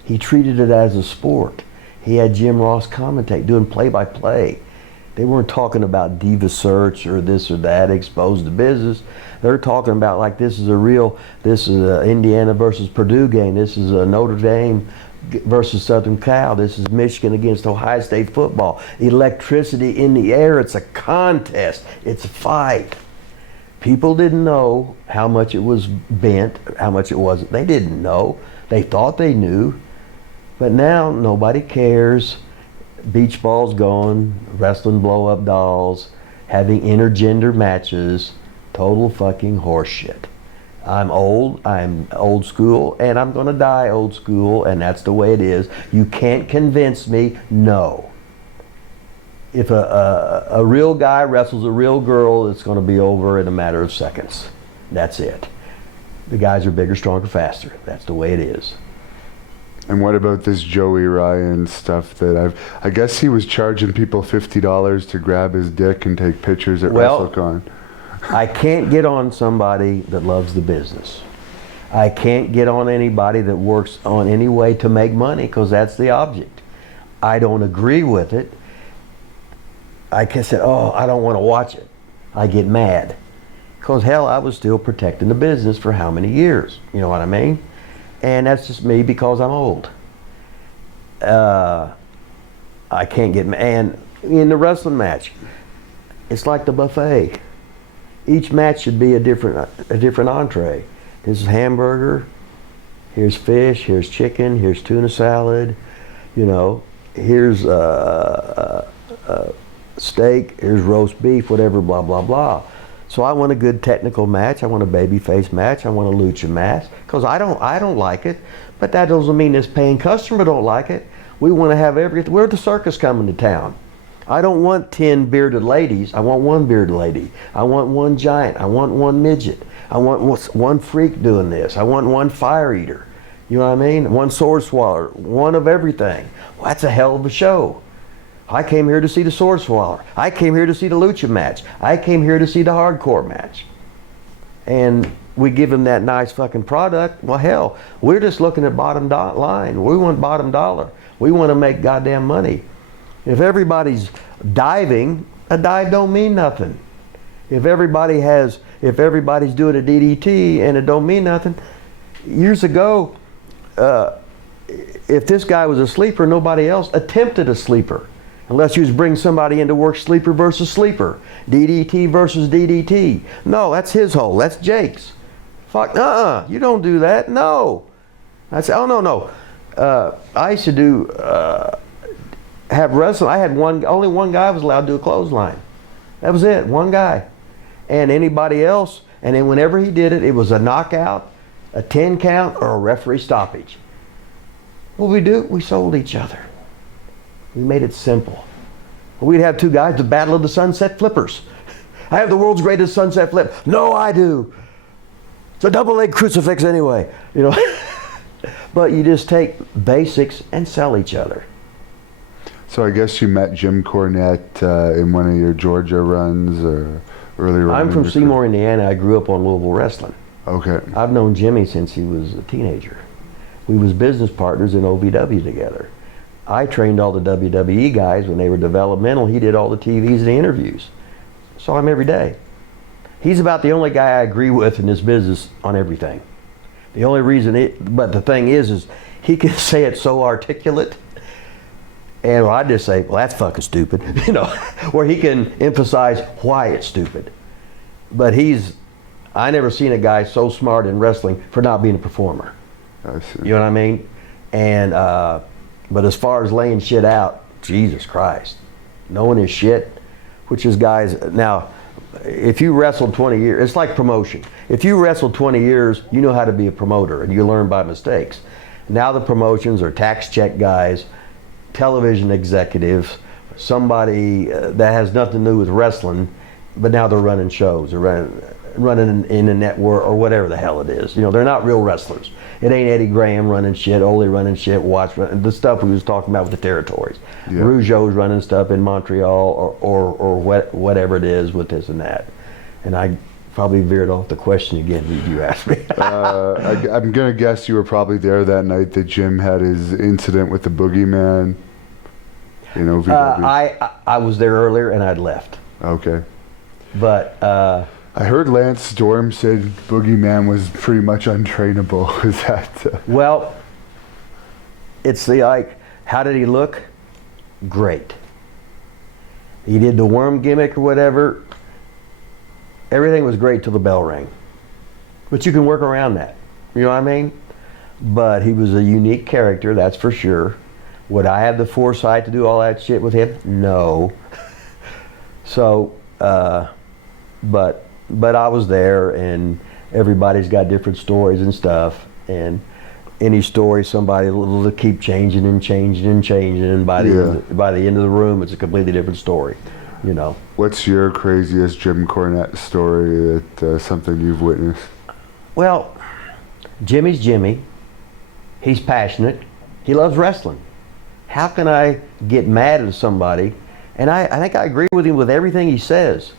He treated it as a sport. He had Jim Ross commentate, doing play-by-play. They weren't talking about Diva Search or this or that, exposed to business. They're talking about like this is a Indiana versus Purdue game. This is a Notre Dame versus Southern Cal. This is Michigan against Ohio State football. Electricity in the air. It's a contest. It's a fight. People didn't know how much it was bent, how much it wasn't. They didn't know. They thought they knew. But now nobody cares. Beach balls going, wrestling blow-up dolls, having intergender matches, total fucking horseshit. I'm old school, and I'm gonna die old school, and that's the way it is. You can't convince me, no. If a real guy wrestles a real girl, it's gonna be over in a matter of seconds. That's it. The guys are bigger, stronger, faster. That's the way it is. And what about this Joey Ryan stuff that I guess he was charging people $50 to grab his dick and take pictures at WrestleCon. I can't get on somebody that loves the business. I can't get on anybody that works on any way to make money because that's the object. I don't agree with it. I said, oh, I don't want to watch it. I get mad. Because hell, I was still protecting the business for how many years? You know what I mean? And that's just me because I'm old. I can't get mad. And in the wrestling match, it's like the buffet. Each match should be a different entree. This is hamburger, here's fish, here's chicken, here's tuna salad, you know, here's steak, here's roast beef, whatever, blah, blah, blah. So I want a good technical match, I want a babyface match, I want a lucha match, because I don't like it, but that doesn't mean this paying customer don't like it. We want to have everything. We're the circus coming to town. I don't want 10 bearded ladies. I want one bearded lady. I want one giant. I want one midget. I want one freak doing this. I want one fire eater. You know what I mean? One sword swallower. One of everything. Well, that's a hell of a show. I came here to see the sword swallower. I came here to see the lucha match. I came here to see the hardcore match. And we give them that nice fucking product. Well, hell, we're just looking at bottom line. We want bottom dollar. We want to make goddamn money. If everybody's diving, a dive don't mean nothing. If everybody's doing a DDT and it don't mean nothing, years ago, if this guy was a sleeper, nobody else attempted a sleeper. Unless you was bring somebody in to work sleeper versus sleeper. DDT versus DDT. No, that's his hole, that's Jake's. Fuck, you don't do that, no. I said, oh, no. I used to do, have wrestling. I had only one guy was allowed to do a clothesline. That was it, one guy. And anybody else, and then whenever he did it, it was a knockout, a 10 count, or a referee stoppage. What we do? We sold each other. We made it simple. We'd have two guys, the Battle of the Sunset Flippers. I have the world's greatest sunset flip. No, I do. It's a double leg crucifix anyway. You know. But you just take basics and sell each other. So I guess you met Jim Cornette in one of your Georgia runs or earlier on? I'm from Seymour, Indiana. I grew up on Louisville wrestling. Okay. I've known Jimmy since he was a teenager. We was business partners in OVW together. I trained all the WWE guys when they were developmental. He did all the TVs and the interviews. Saw him every day. He's about the only guy I agree with in this business on everything. The only reason but the thing is he can say it so articulate, and I just say, well, that's fucking stupid, you know, where he can emphasize why it's stupid. But I never seen a guy so smart in wrestling for not being a performer. I see. You know what I mean? And, but as far as laying shit out, Jesus Christ, knowing his shit, which is guys, now, if you wrestled 20 years, it's like promotion. If you wrestled 20 years, you know how to be a promoter and you learn by mistakes. Now the promotions are tax check guys, television executives, somebody that has nothing to do with wrestling, but now they're running shows, they're running in a network or whatever the hell it is. You know, they're not real wrestlers. It ain't Eddie Graham running shit, Ole running shit, Watts running, the stuff we was talking about with the territories. Yeah. Rougeau's running stuff in Montreal or whatever it is with this and that. And I probably veered off the question again you asked me. I'm going to guess you were probably there that night that Jim had his incident with the boogeyman. You know, I was there earlier and I'd left. Okay. But I heard Lance Storm said Boogeyman was pretty much untrainable. Is that? Well, it's how did he look? Great. He did the worm gimmick or whatever. Everything was great till the bell rang. But you can work around that. You know what I mean? But he was a unique character, that's for sure. Would I have the foresight to do all that shit with him? No. So, but I was there, and everybody's got different stories and stuff, and any story somebody will keep changing and changing and changing, and by the end of the room it's a completely different story, you know. What's your craziest Jim Cornette story that something you've witnessed? Well, Jimmy's Jimmy. He's passionate. He loves wrestling. How can I get mad at somebody? And I think I agree with him with everything he says.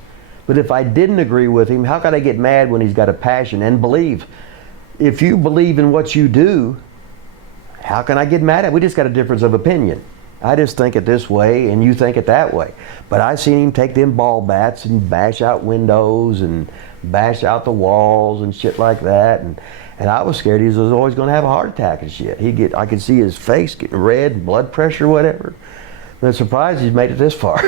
But if I didn't agree with him, how could I get mad when he's got a passion and believe? If you believe in what you do, how can I get mad at? We just got a difference of opinion. I just think it this way and you think it that way. But I seen him take them ball bats and bash out windows and bash out the walls and shit like that. And I was scared he was always going to have a heart attack and shit. I could see his face getting red, blood pressure, whatever. I'm surprised he's made it this far.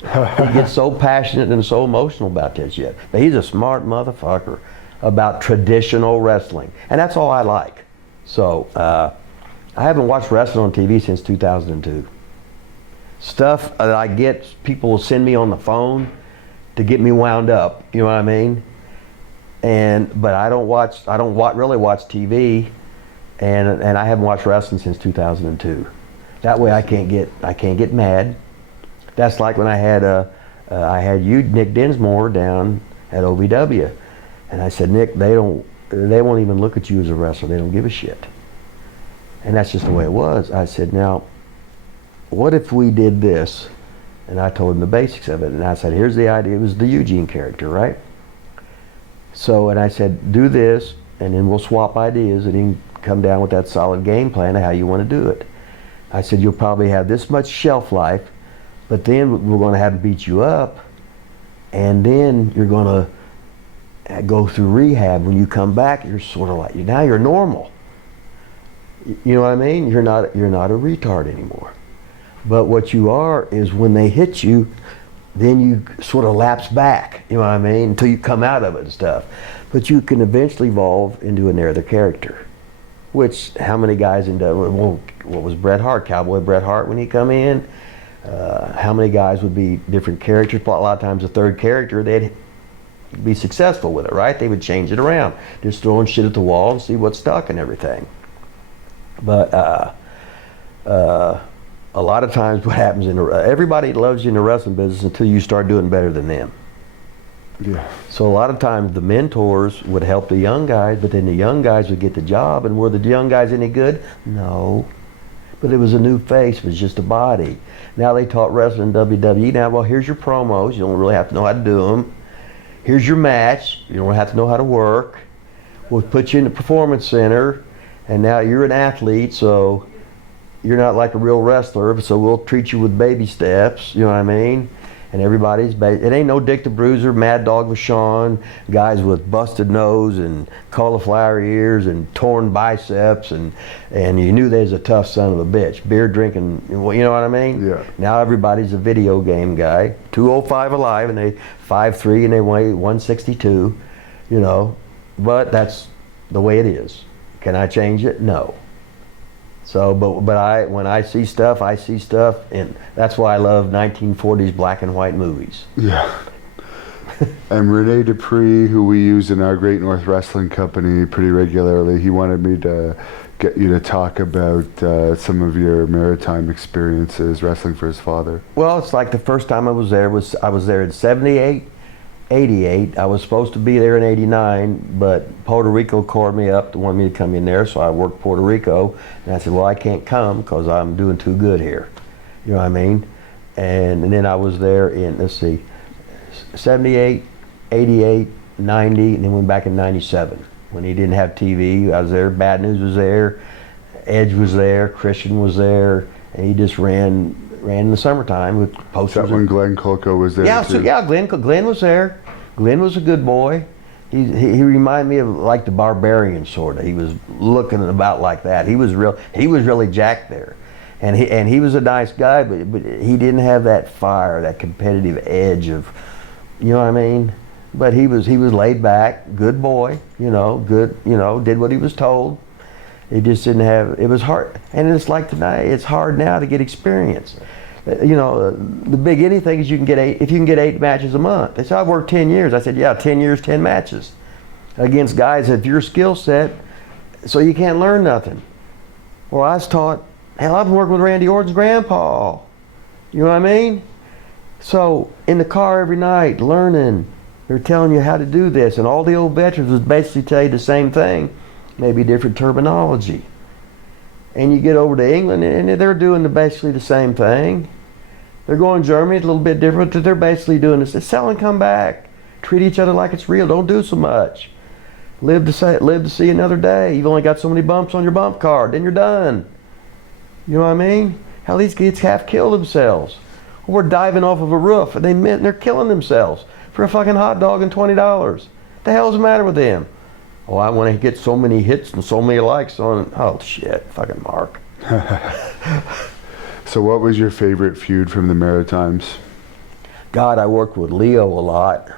He gets so passionate and so emotional about this shit. But he's a smart motherfucker about traditional wrestling. And that's all I like. So I haven't watched wrestling on TV since 2002. Stuff that I get, people will send me on the phone to get me wound up. You know what I mean? But I don't really watch TV, and I haven't watched wrestling since 2002. That way I can't get mad. That's like when I had you, Nick Dinsmore, down at OVW, and I said, Nick, they won't even look at you as a wrestler. They don't give a shit. And that's just the way it was. I said, now, what if we did this? And I told him the basics of it. And I said, here's the idea. It was the Eugene character, right? So, and I said, do this, and then we'll swap ideas, and he can come down with that solid game plan of how you want to do it. I said, you'll probably have this much shelf life, but then we're going to have to beat you up, and then you're going to go through rehab. When you come back, you're sort of like, now you're normal. You know what I mean? You're not a retard anymore. But what you are is when they hit you, then you sort of lapse back, you know what I mean, until you come out of it and stuff. But you can eventually evolve into another character. Which, how many guys what was Bret Hart, Cowboy Bret Hart when he come in? How many guys would be different characters? A lot of times a third character, they'd be successful with it, right? They would change it around. Just throwing shit at the wall and see what's stuck and everything. But a lot of times what happens everybody loves you in the wrestling business until you start doing better than them. Yeah. So a lot of times the mentors would help the young guys, but then the young guys would get the job. And were the young guys any good? No. But it was a new face, it was just a body. Now they taught wrestling in WWE. Now, well, here's your promos. You don't really have to know how to do them. Here's your match. You don't have to know how to work. We'll put you in the performance center, and now you're an athlete, so you're not like a real wrestler, so we'll treat you with baby steps, you know what I mean? And everybody's, it ain't no Dick the Bruiser, Mad Dog Vachon, guys with busted nose and cauliflower ears and torn biceps, and you knew they was a tough son of a bitch. Beer drinking, you know what I mean? Yeah. Now everybody's a video game guy, 205 alive, and they 5'3", and they weigh 162, you know, but that's the way it is. Can I change it? No. So, but when I see stuff, and that's why I love 1940s black and white movies. Yeah. And Rene Dupree, who we use in our Great North Wrestling Company pretty regularly, he wanted me to get you to talk about some of your maritime experiences wrestling for his father. Well, it's like the first time I was there in 78, 88. I was supposed to be there in 89, but Puerto Rico called me up to want me to come in there, so I worked Puerto Rico, and I said, well, I can't come because I'm doing too good here. You know what I mean? And then I was there in, 78, 88, 90, and then went back in 97 when he didn't have TV. I was there, Bad News was there, Edge was there, Christian was there, and he just ran in the summertime with posters. Is that when Glenn Colco was there Yeah, too? so yeah, Glenn was there. Glenn was a good boy. He reminded me of like the Barbarian sort of. He was looking about like that. He was really jacked there, and he was a nice guy, but he didn't have that fire, that competitive edge of, you know what I mean. But he was laid back, good boy, did what he was told. He just didn't have. It was hard, and it's like tonight. It's hard now to get experience. The big anything is if you can get 8 matches a month. They said, I've worked 10 years. I said, yeah, 10 years, 10 matches against guys at your skill set, so you can't learn nothing. Well, I was taught, hell, I've been working with Randy Orton's grandpa. You know what I mean? So in the car every night, learning, they're telling you how to do this, and all the old veterans would basically tell you the same thing, maybe different terminology. And you get over to England, and they're doing basically the same thing. They're going to Germany, it's a little bit different, but they're basically doing this. It's sell and come back. Treat each other like it's real. Don't do so much. Live to see another day. You've only got so many bumps on your bump card, then you're done. You know what I mean? Hell, these kids half kill themselves. We're diving off of a roof and they're killing themselves for a fucking hot dog and $20. The hell's the matter with them? Oh, I want to get so many hits and so many likes on. Oh shit, fucking Mark. So what was your favorite feud from the Maritimes? God, I worked with Leo a lot.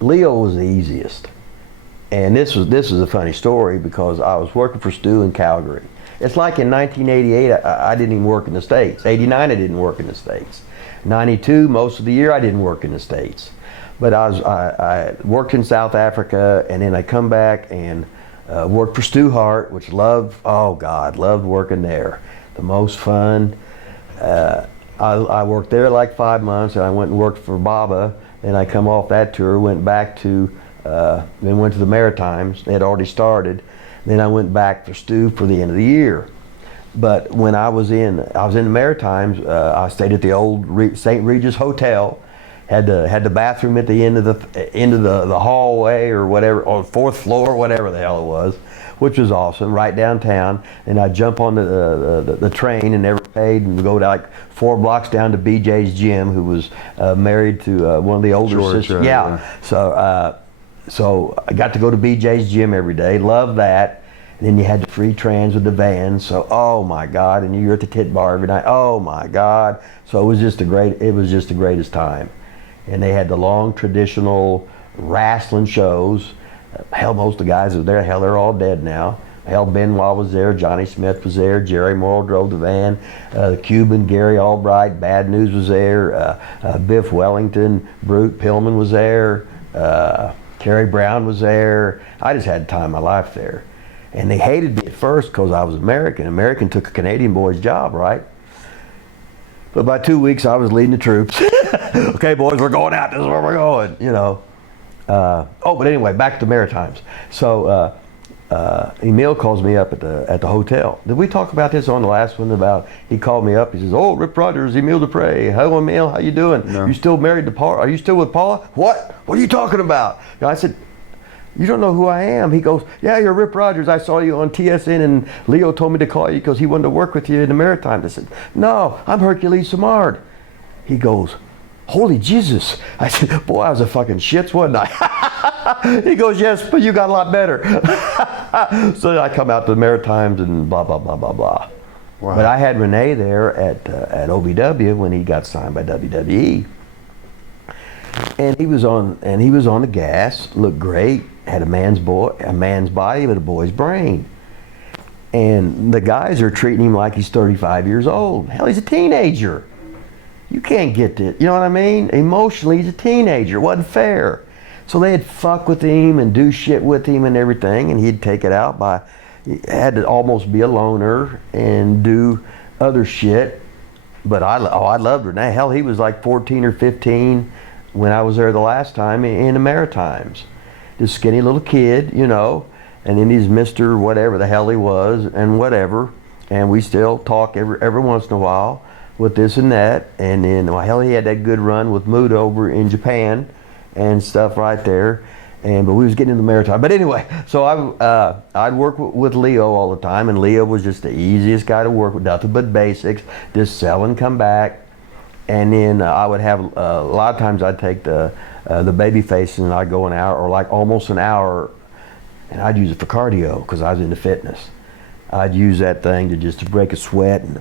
Leo was the easiest. And this is a funny story because I was working for Stu in Calgary. It's like in 1988, I didn't even work in the States. 89, I didn't work in the States. 92, most of the year, I didn't work in the States. But I worked in South Africa, and then I come back and worked for Stu Hart, which loved working there. The most fun. I worked there like 5 months, and I went and worked for Baba. Then I come off that tour, went back to, then went to the Maritimes. They had already started. Then I went back for Stu for the end of the year. But when I was in the Maritimes, I stayed at the old St. Regis Hotel. Had the bathroom at the end of the hallway or whatever, or fourth floor, whatever the hell it was, which was awesome, right downtown. And I'd jump on the train and never paid and go like 4 blocks down to BJ's gym, who was married to one of the older sisters. Yeah. So I got to go to BJ's gym every day. Loved that. And then you had the free trans with the van. So oh my God, and you're at the Tit Bar every night. Oh my God. So it was just the greatest time. And they had the long traditional wrestling shows. Hell, most of the guys that were there, hell, they're all dead now. Hell, Benoit was there, Johnny Smith was there, Jerry Morrill drove the van, the Cuban, Gary Albright, Bad News was there, Biff Wellington, Brute Pillman was there, Kerry Brown was there. I just had the time of my life there. And they hated me at first because I was American. American took a Canadian boy's job, right? But by 2 weeks, I was leading the troops. Okay, boys, we're going out. This is where we're going, you know. But anyway, back to the Maritimes. So Emil calls me up at the hotel. Did we talk about this on the last one? About he called me up. He says, "Oh, Rip Rogers, Emil Dupre. Hello, Emil. How you doing? No. You still married to Paula? Are you still with Paula? What? What are you talking about?" And I said, "You don't know who I am." He goes, "Yeah, you're Rip Rogers. I saw you on TSN, and Leo told me to call you because he wanted to work with you in the Maritimes." I said, "No, I'm Hercules Samard." He goes, "Holy Jesus." I said, "Boy, I was a fucking shits, wasn't I?" He goes, "Yes, but you got a lot better." So I come out to the Maritimes and blah, blah, blah, blah, blah. Wow. But I had Renee there at OVW when he got signed by WWE. And he was on the gas, looked great, had a man's body but a boy's brain. And the guys are treating him like he's 35 years old. Hell, he's a teenager. You can't get it, you know what I mean? Emotionally, he's a teenager. It wasn't fair. So they'd fuck with him and do shit with him and everything, and he'd take it out by, he had to almost be a loner and do other shit. But I loved Renee. Hell, he was like 14 or 15 when I was there the last time in the Maritimes. This skinny little kid, you know, and then he's Mr. whatever the hell he was and whatever. And we still talk every once in a while with this and that. And then, well, hell, he had that good run with Muda over in Japan and stuff right there. But we was getting in the Maritime. But anyway, so I'd work with Leo all the time, and Leo was just the easiest guy to work with, nothing but basics, just sell and come back. And then I would have, a lot of times I'd take the baby face and I'd go an hour, or like almost an hour, and I'd use it for cardio because I was into fitness. I'd use that thing to break a sweat and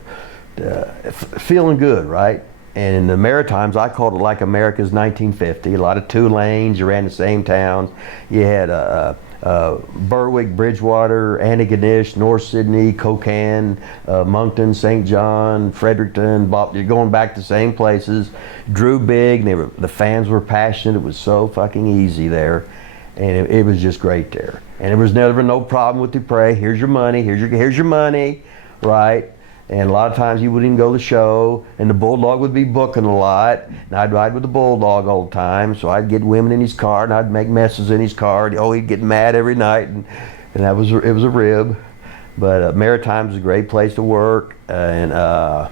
feeling good, right? And in the Maritimes, I called it like America's 1950. A lot of 2 lanes, you ran the same towns. You had Berwick, Bridgewater, Antigonish, North Sydney, Kokan, Moncton, St. John, Fredericton. You're going back to the same places. Drew big, and the fans were passionate. It was so fucking easy there. And it was just great there. And there was never no problem with Dupre. Here's your money, here's your money, right? And a lot of times he wouldn't even go to the show, and the Bulldog would be booking a lot, and I'd ride with the Bulldog all the time, so I'd get women in his car, and I'd make messes in his car, and he'd get mad every night, and it was a rib. But Maritimes is a great place to work, but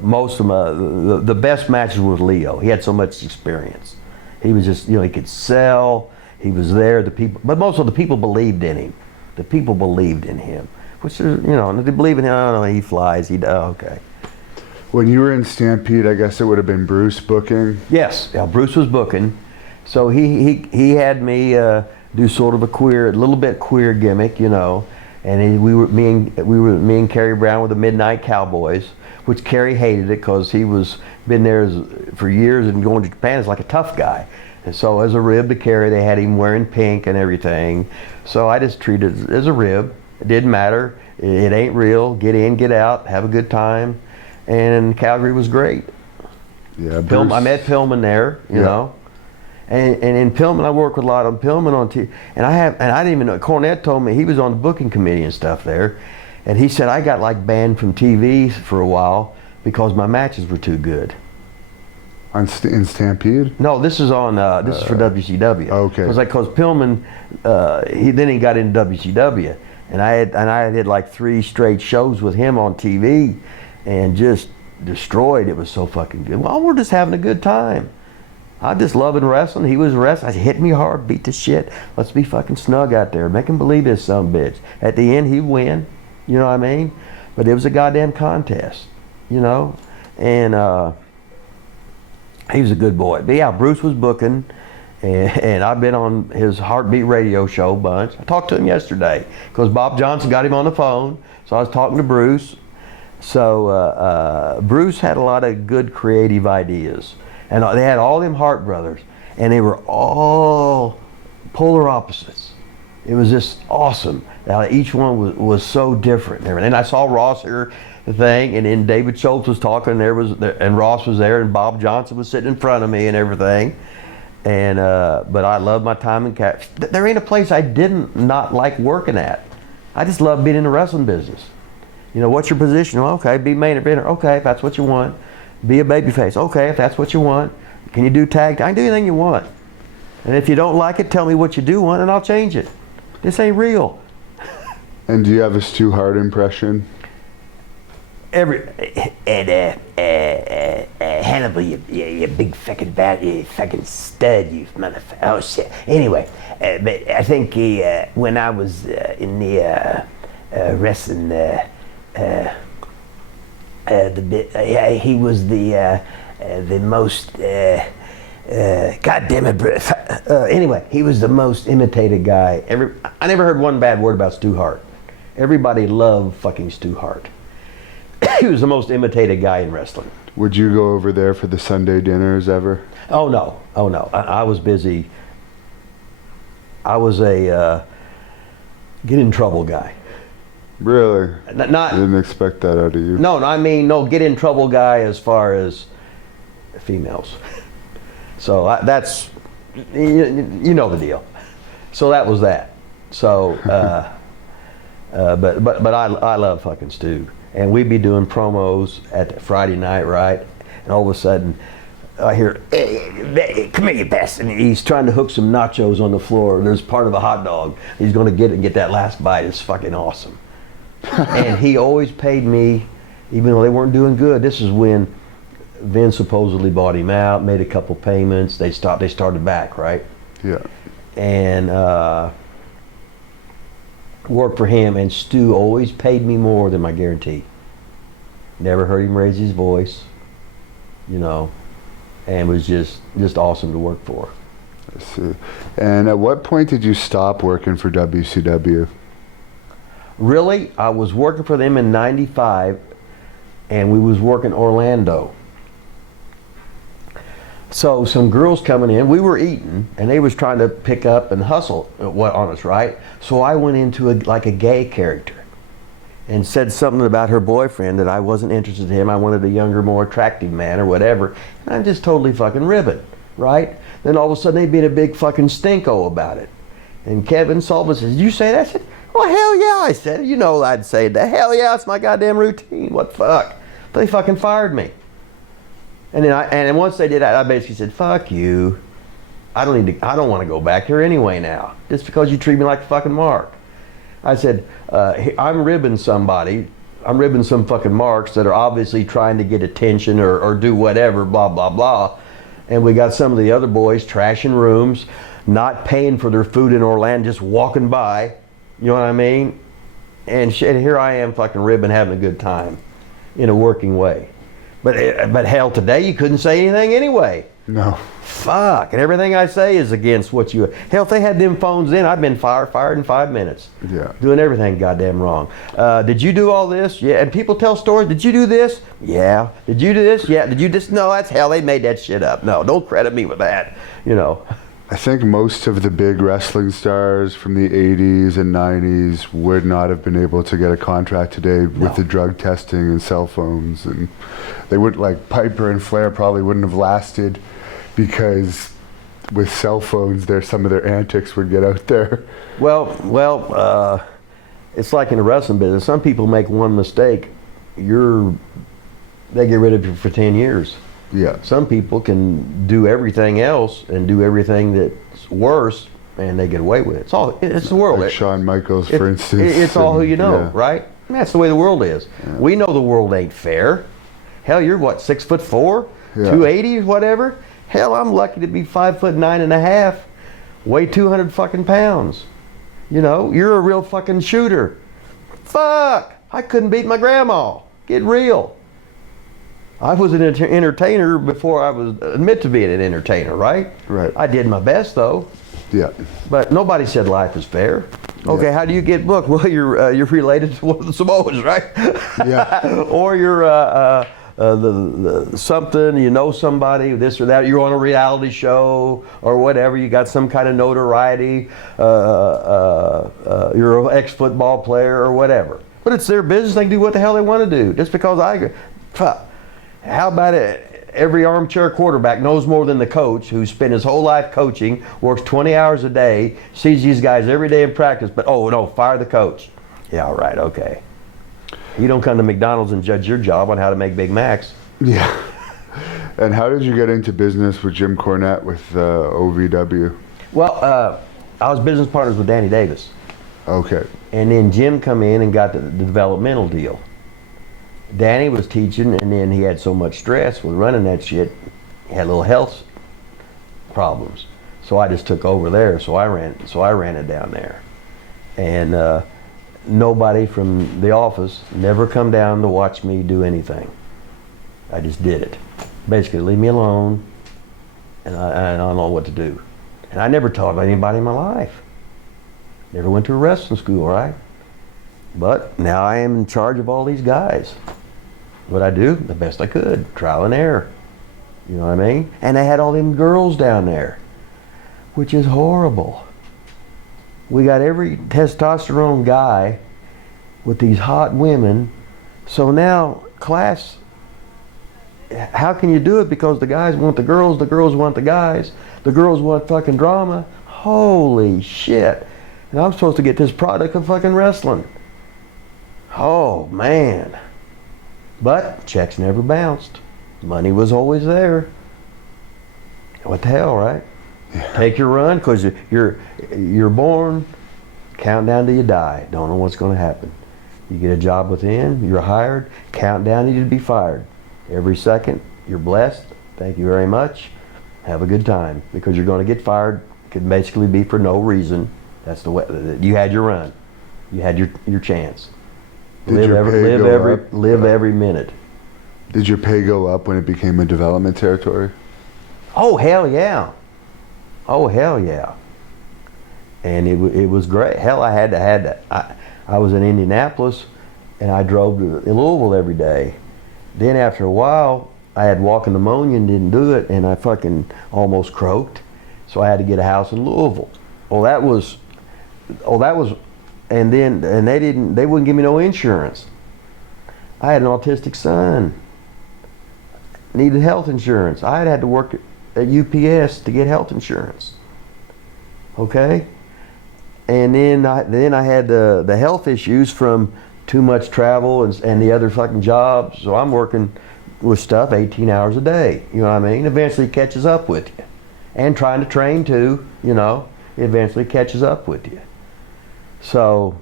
most of the best matches were with Leo. He had so much experience. He was just, he could sell, he was there, but most of the people believed in him. The people believed in him. which is, you know, they believe in him. I don't know, he flies. Okay. When you were in Stampede, I guess it would have been Bruce booking. Yes, yeah, Bruce was booking, so he had me do sort of a little bit queer gimmick, you know, and me and Kerry Brown were the Midnight Cowboys, which Kerry hated it because he was been there for years and going to Japan as like a tough guy, and so as a rib to Kerry, they had him wearing pink and everything, so I just treated it as a rib. It didn't matter. It ain't real. Get in, get out, have a good time. And Calgary was great. Yeah, I met Pillman there, you know, and in Pillman I worked with a lot of Pillman on TV, and I didn't even know. Cornette told me he was on the booking committee and stuff there, and he said I got like banned from TV for a while because my matches were too good. In Stampede? No, this is on this is for WCW. Okay. Because Pillman, he got into WCW, and I had like 3 straight shows with him on TV. And just destroyed. It was so fucking good. Well, we're just having a good time. I'm just loving wrestling. He was wrestling. I said, hit me hard, beat the shit. Let's be fucking snug out there. Make him believe this son bitch. At the end, he'd win. You know what I mean? But it was a goddamn contest, you know? And he was a good boy. But yeah, Bruce was booking. And I've been on his Heartbeat radio show a bunch. I talked to him yesterday because Bob Johnson got him on the phone. So I was talking to Bruce. So Bruce had a lot of good creative ideas, and they had all them Hart brothers, and they were all polar opposites. It was just awesome. Each one was so different. And I saw Ross here, the thing, and then David Schultz was talking, and Ross was there, and Bob Johnson was sitting in front of me and everything. And but I love my time in there ain't a place I didn't not like working at. I just love being in the wrestling business. You know, what's your position? Well, okay, be main eventer. Okay, if that's what you want. Be a babyface. Okay, if that's what you want. Can you do tag? I can do anything you want. And if you don't like it, tell me what you do want, and I'll change it. This ain't real. And do you have a Stu Hart impression? Hannibal, you big fucking bat, you fucking stud, you motherfucker. Oh shit. Anyway, but I think when I was in the wrestling, he was the most. God damn it, anyway, he was the most imitated guy. I never heard one bad word about Stu Hart. Everybody loved fucking Stu Hart. He was the most imitated guy in wrestling. Would you go over there for the Sunday dinners ever? Oh no. I was busy. I was a get in trouble guy. Really? Not. I didn't expect that out of you. No, I mean no get in trouble guy as far as females. So that's you know the deal. So that was that. So but I love fucking Stu. And we'd be doing promos at Friday night, right? And all of a sudden, I hear, hey, come here, you bastard. And he's trying to hook some nachos on the floor. There's part of a hot dog. He's going to get it and get that last bite. It's fucking awesome. And he always paid me, even though they weren't doing good. This is when Vince supposedly bought him out, made a couple payments. They started back, right? Yeah. And worked for him, and Stu always paid me more than my guarantee. Never heard him raise his voice, you know, and was just awesome to work for. I see. And at what point did you stop working for WCW? Really, I was working for them in '95, and we was working Orlando. So some girls coming in, we were eating, and they was trying to pick up and hustle on us, right? So I went into like a gay character and said something about her boyfriend that I wasn't interested in him. I wanted a younger, more attractive man or whatever. And I'm just totally fucking ribbing, right? Then all of a sudden they beat a big fucking stinko about it. And Kevin Sullivan says, "Did you say that?" I said, "Well, hell yeah," I said. You know I'd say that. Hell yeah, it's my goddamn routine. What the fuck? They fucking fired me. And then once they did that, I basically said, "Fuck you. I don't want to go back here anyway now. Just because you treat me like a fucking mark." I said, I'm ribbing somebody. I'm ribbing some fucking marks that are obviously trying to get attention or do whatever, blah, blah, blah. And we got some of the other boys trashing rooms, not paying for their food in Orlando, just walking by. You know what I mean? and here I am fucking ribbing, having a good time in a working way. But hell, today you couldn't say anything anyway. No. Fuck, and everything I say is against what you. Hell, if they had them phones in, I'd been fired in 5 minutes. Yeah. Doing everything goddamn wrong. Did you do all this? Yeah. And people tell stories. Did you do this? Yeah. Did you do this? Yeah. Did you just? No, that's hell. They made that shit up. No, don't credit me with that. You know. I think most of the big wrestling stars from the 80s and 90s would not have been able to get a contract today with the drug testing and cell phones, and they would, like Piper and Flair probably wouldn't have lasted because with cell phones some of their antics would get out there. Well, it's like in the wrestling business. Some people make one mistake, they get rid of you for 10 years. Yeah. Some people can do everything else and do everything that's worse, and they get away with it. It's the world. Like Shawn Michaels, for instance. It's all who you know, yeah. right? And that's the way the world is. Yeah. We know the world ain't fair. Hell, you're what, 6'4", yeah. 280, whatever. Hell, I'm lucky to be 5'9.5", weigh 200 fucking pounds. You know, you're a real fucking shooter. Fuck, I couldn't beat my grandma. Get real. I was an entertainer before I was admit to being an entertainer, right? Right. I did my best though. Yeah. But nobody said life is fair. Okay, yeah. How do you get booked? Well, you're related to one of the Samoans, right? Yeah. Or you're the something, you know somebody, this or that. You're on a reality show or whatever. You got some kind of notoriety. You're an ex-football player or whatever. But it's their business. They can do what the hell they want to do. Just because how about it? Every armchair quarterback knows more than the coach who spent his whole life coaching, works 20 hours a day, sees these guys every day in practice, but oh no, fire the coach. Yeah, all right, okay. You don't come to McDonald's and judge your job on how to make Big Macs. Yeah. And how did you get into business with Jim Cornette with OVW? Well, I was business partners with Danny Davis. Okay. And then Jim come in and got the developmental deal. Danny was teaching, and then he had so much stress with running that shit, he had little health problems. So I just took over there. So I ran it down there, and nobody from the office never come down to watch me do anything. I just did it. Basically, leave me alone, and I don't know what to do. And I never taught anybody in my life. Never went to a wrestling school, right? But now I am in charge of all these guys. What I do, the best I could, trial and error. You know what I mean? And they had all them girls down there, which is horrible. We got every testosterone guy with these hot women. So now, how can you do it? Because the guys want the girls want the guys, the girls want fucking drama. Holy shit. And I'm supposed to get this product of fucking wrestling. Oh, man. But checks never bounced. Money was always there. What the hell, right? Yeah. Take your run, because you're born, count down till you die. Don't know what's going to happen. You get a job within, you're hired, count down till you to be fired. Every second, you're blessed. Thank you very much. Have a good time, because you're going to get fired. Could basically be for no reason. That's the way. You had your run. You had your chance. Live every minute. Did your pay go up when it became a development territory? Oh hell yeah! Oh hell yeah! And it was great. Hell, I had to. I was in Indianapolis, and I drove to Louisville every day. Then after a while, I had walking pneumonia and didn't do it, and I fucking almost croaked. So I had to get a house in Louisville. That was, and they wouldn't give me no insurance. I had an autistic son. Needed health insurance. I had to work at UPS to get health insurance. Okay? And then I had the health issues from too much travel and the other fucking jobs. So I'm working with stuff 18 hours a day. You know what I mean? Eventually it catches up with you. And trying to train too, you know, it eventually catches up with you. So,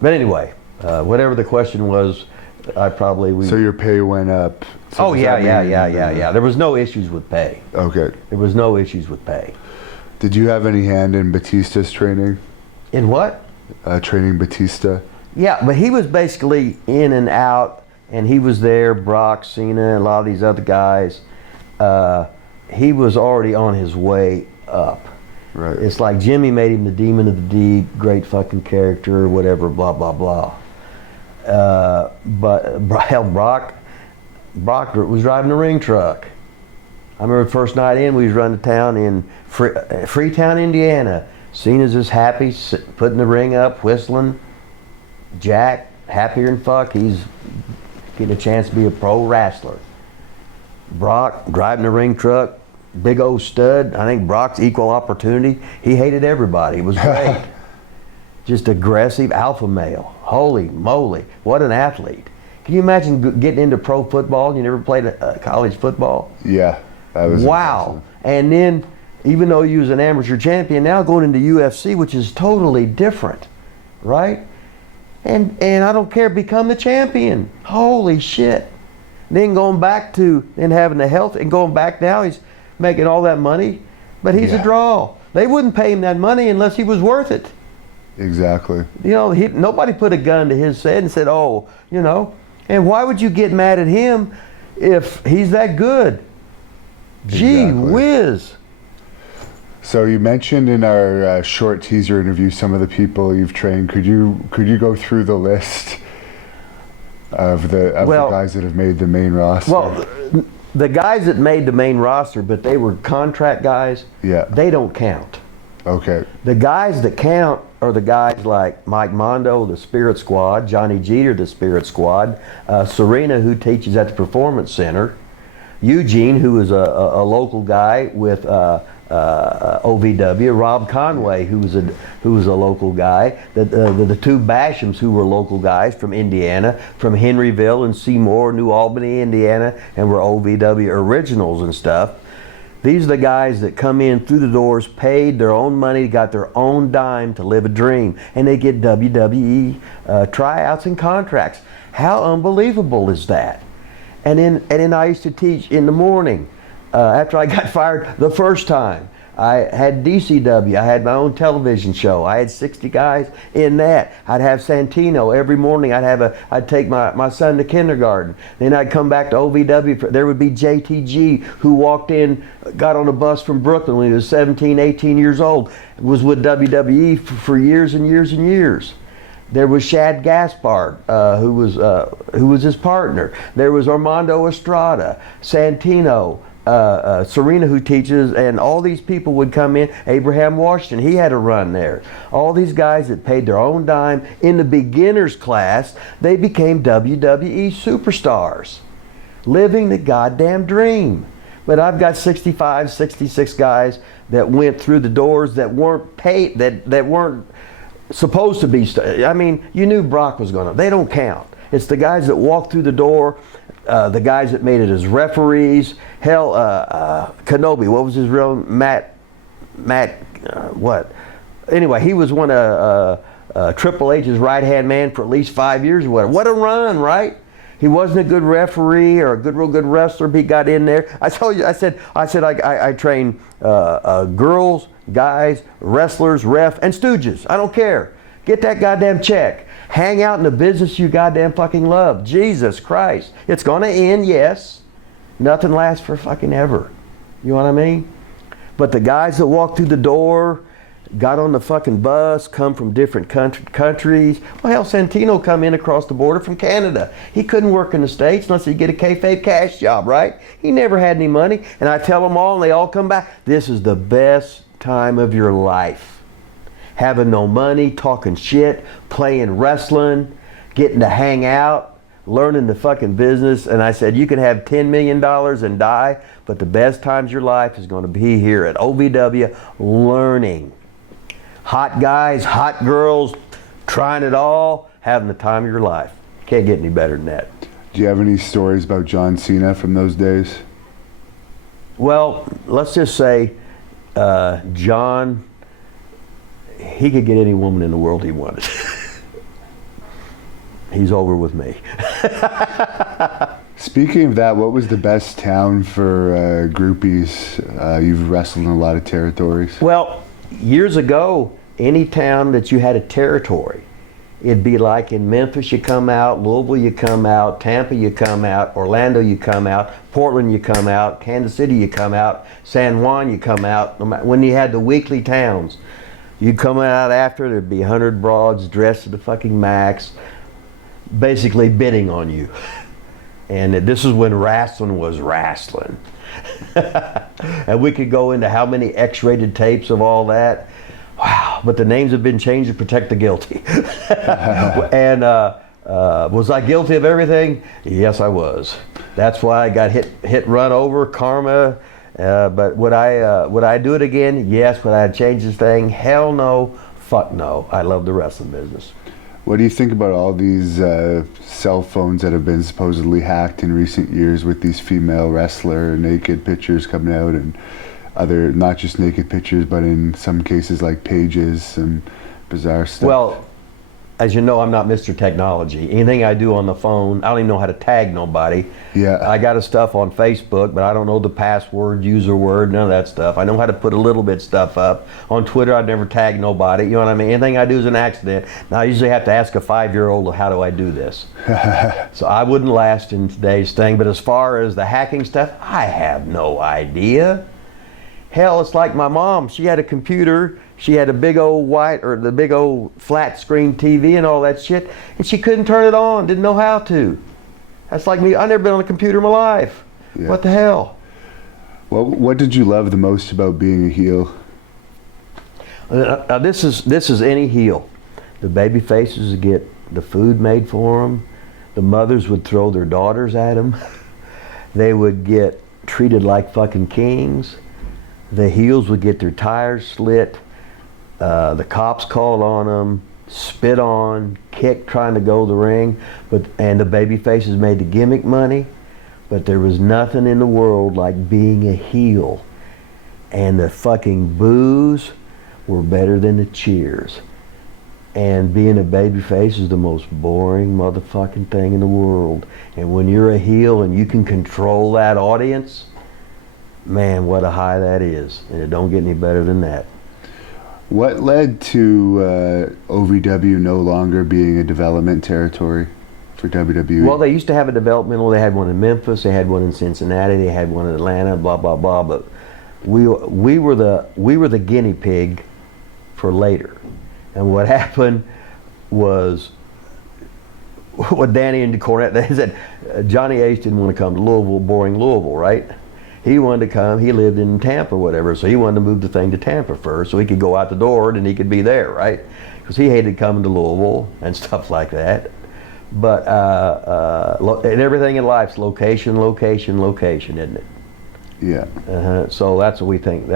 but anyway, whatever the question was, So your pay went up. So yeah. There was no issues with pay. Okay. There was no issues with pay. Did you have any hand in Batista's training? In what? Training Batista? Yeah, but he was basically in and out, and he was there, Brock, Cena, a lot of these other guys. He was already on his way up. Right. It's like Jimmy made him the Demon of the Deep, great fucking character, whatever, blah, blah, blah. But hell, Brock was driving a ring truck. I remember the first night in, we was running to town in Freetown, Indiana. Cena's just happy, putting the ring up, whistling. Jack, happier than fuck, he's getting a chance to be a pro wrestler. Brock, driving the ring truck, big old stud. I think Brock's equal opportunity. He hated everybody. It was great. Just aggressive alpha male. Holy moly, what an athlete. Can you imagine getting into pro football and you never played college football? Yeah, that was wow. impressive. And then, even though you was an amateur champion, now going into UFC, which is totally different, right? And I don't care, become the champion. Holy shit. Then going back to, and having the health, and going back now, he's making all that money, but he's a draw. They wouldn't pay him that money unless he was worth it. Exactly. You know, nobody put a gun to his head and said, oh, you know, and why would you get mad at him if he's that good? Gee whiz. So you mentioned in our short teaser interview some of the people you've trained. Could you go through the list of the guys that have made the main roster? Well, the guys that made the main roster, but they were contract guys, they don't count. Okay. The guys that count are the guys like Mike Mondo, the Spirit Squad, Johnny Jeter, the Spirit Squad, Serena, who teaches at the Performance Center, Eugene, who is a local guy with OVW, Rob Conway, who was a local guy, the two Bashams, who were local guys from Indiana, from Henryville and Seymour, New Albany, Indiana, and were OVW originals and stuff. These are the guys that come in through the doors, paid their own money, got their own dime to live a dream, and they get WWE tryouts and contracts. How unbelievable is that? And then I used to teach in the morning. After I got fired the first time, I had DCW. I had my own television show. I had 60 guys in that. I'd have Santino every morning. I'd take my son to kindergarten. Then I'd come back to OVW. There would be JTG, who walked in, got on a bus from Brooklyn when he was 17, 18 years old, was with WWE for years and years and years. There was Shad Gaspard, who was his partner. There was Armando Estrada, Santino, Serena, who teaches, and all these people would come in. Abraham Washington, he had a run there. All these guys that paid their own dime in the beginners class, they became WWE superstars, living the goddamn dream. But I've got 65, 66 guys that went through the doors that weren't paid, that weren't supposed to be. I mean, you knew Brock was gonna. They don't count. It's the guys that walked through the door. The guys that made it as referees. Hell, Kenobi, what was his real Matt, what? Anyway, he was one of Triple H's right-hand man for at least 5 years or whatever. What a run, right? He wasn't a good referee or a real good wrestler, but he got in there. I told you, I said I train girls, guys, wrestlers, ref, and stooges. I don't care. Get that goddamn check. Hang out in the business you goddamn fucking love. Jesus Christ. It's gonna end, yes. Nothing lasts for fucking ever. You know what I mean? But the guys that walked through the door, got on the fucking bus, come from different countries. Well, hell, Santino come in across the border from Canada. He couldn't work in the States unless he get a kayfabe cash job, right? He never had any money. And I tell them all, and they all come back. This is the best time of your life. Having no money, talking shit, playing wrestling, getting to hang out, learning the fucking business. And I said, you can have $10 million and die, but the best times of your life is going to be here at OVW learning. Hot guys, hot girls, trying it all, having the time of your life. Can't get any better than that. Do you have any stories about John Cena from those days? Well, let's just say John, he could get any woman in the world he wanted. He's over with me. Speaking of that, what was the best town for groupies? You've wrestled in a lot of territories. Well, years ago, any town that you had a territory, It'd be like in Memphis you come out, Louisville you come out, Tampa you come out, Orlando you come out, Portland you come out, Kansas City you come out, San Juan you come out. When you had the weekly towns, you'd come out after, there'd be 100 broads dressed to the fucking max, basically bidding on you. And this is when wrestling was wrestling. And we could go into how many X-rated tapes of all that. Wow, but the names have been changed to protect the guilty. And was I guilty of everything? Yes, I was. That's why I got hit, run over, karma. But would I do it again? Yes. Would I change this thing? Hell no. Fuck no. I love the wrestling business. What do you think about all these cell phones that have been supposedly hacked in recent years with these female wrestler naked pictures coming out, and other, not just naked pictures, but in some cases like pages and bizarre stuff? Well, as you know, I'm not Mr. Technology. Anything I do on the phone, I don't even know how to tag nobody. Yeah. I got stuff on Facebook, but I don't know the password, user word, none of that stuff. I know how to put a little bit stuff up. On Twitter, I'd never tag nobody. You know what I mean? Anything I do is an accident. Now, I usually have to ask a 5-year-old, how do I do this? So I wouldn't last in today's thing. But as far as the hacking stuff, I have no idea. Hell, it's like my mom. She had a computer. She had a big old the big old flat screen TV and all that shit, and she couldn't turn it on, didn't know how to. That's like me. I've never been on a computer in my life. Yeah. What the hell? Well, what did you love the most about being a heel? Now this is any heel. The baby faces would get the food made for them. The mothers would throw their daughters at them. They would get treated like fucking kings. The heels would get their tires slit. The cops called on them, spit on, kicked trying to go to the ring, and the baby faces made the gimmick money, but there was nothing in the world like being a heel. And the fucking boos were better than the cheers. And being a baby face is the most boring motherfucking thing in the world. And when you're a heel and you can control that audience, man, what a high that is. And it don't get any better than that. What led to OVW no longer being a development territory for WWE? Well, they used to have a developmental. They had one in Memphis. They had one in Cincinnati. They had one in Atlanta. Blah blah blah. But we were the guinea pig for later. And what happened was, what Danny and Cornette, they said Johnny Ace didn't want to come to Louisville, boring Louisville, right? He wanted to come, he lived in Tampa or whatever, so he wanted to move the thing to Tampa first so he could go out the door and he could be there, right? Because he hated coming to Louisville and stuff like that. But and everything in life's location, location, location, isn't it? Yeah. So that's what we think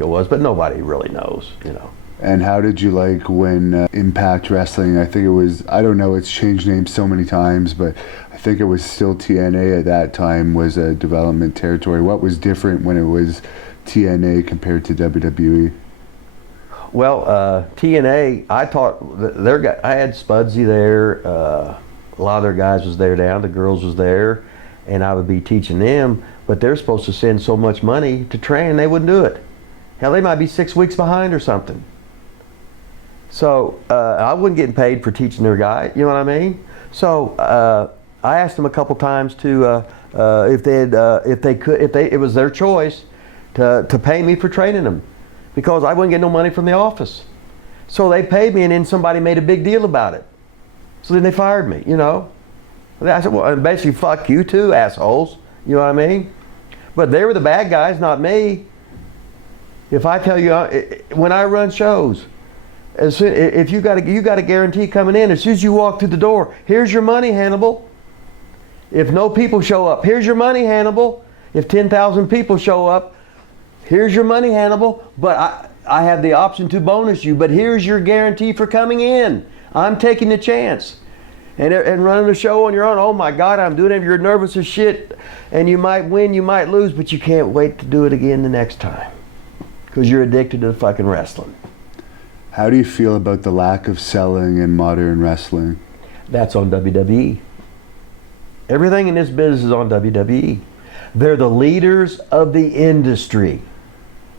it was, but nobody really knows, you know. And how did you like when Impact Wrestling, I think it was, I don't know, it's changed names so many times, but I think it was still TNA at that time, was a development territory. What was different when it was TNA compared to WWE? Well, TNA, I taught I had Spudsy there, a lot of their guys was there now, the girls was there, and I would be teaching them, but they're supposed to send so much money to train, they wouldn't do it. Hell, they might be 6 weeks behind or something. So I wasn't getting paid for teaching their guy, you know what I mean? So I asked them a couple times to if it was their choice to pay me for training them, because I wouldn't get no money from the office. So they paid me, and then somebody made a big deal about it. So then they fired me, you know. I said, well, basically, fuck you too, assholes. You know what I mean? But they were the bad guys, not me. If I tell you, when I run shows, if you got a guarantee coming in, as soon as you walk through the door, here's your money, Hannibal. If no people show up, here's your money, Hannibal. If 10,000 people show up, here's your money, Hannibal. But I have the option to bonus you, but here's your guarantee for coming in. I'm taking the chance. And running the show on your own, oh my God, I'm doing it. You're nervous as shit. And you might win, you might lose, but you can't wait to do it again the next time. Because you're addicted to the fucking wrestling. How do you feel about the lack of selling in modern wrestling? That's on WWE. Everything in this business is on WWE. They're the leaders of the industry.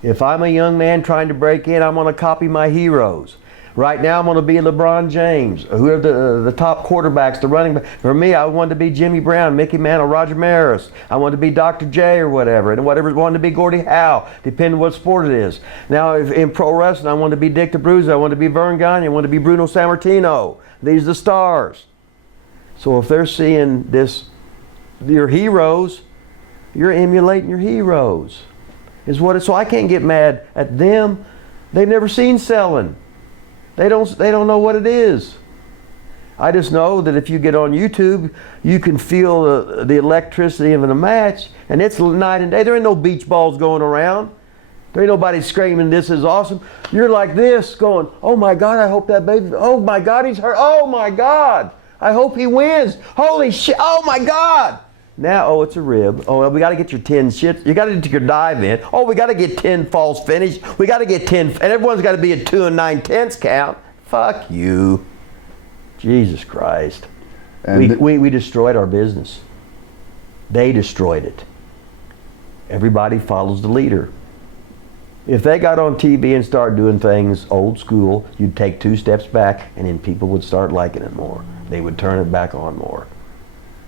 If I'm a young man trying to break in, I'm going to copy my heroes. Right now, I'm going to be LeBron James. Who are the top quarterbacks, the running back? For me, I wanted to be Jimmy Brown, Mickey Mantle, Roger Maris. I wanted to be Dr. J or whatever. And whatever wanted to be Gordie Howe, depending what sport it is. Now, if in pro wrestling, I wanted to be Dick the Bruiser. I wanted to be Vern Gagne. I wanted to be Bruno Sammartino. These are the stars. So if they're seeing this, your heroes, you're emulating your heroes. Is what. So I can't get mad at them. They've never seen selling. They don't know what it is. I just know that if you get on YouTube, you can feel the electricity of a match, and it's night and day. There ain't no beach balls going around. There ain't nobody screaming, "This is awesome." You're like this, going, "Oh my God, I hope that baby, oh my God, he's hurt. Oh my God, I hope he wins. Holy shit, oh my God." Now, oh, it's a rib. Oh, well, we got to get your 10 shits. You got to get your dive in. Oh, we got to get 10 false finish. We got to get 10, and everyone's got to be a 2 9/10 count. Fuck you. Jesus Christ. And we destroyed our business. They destroyed it. Everybody follows the leader. If they got on TV and started doing things old school, you'd take 2 steps back, and then people would start liking it more. They would turn it back on more.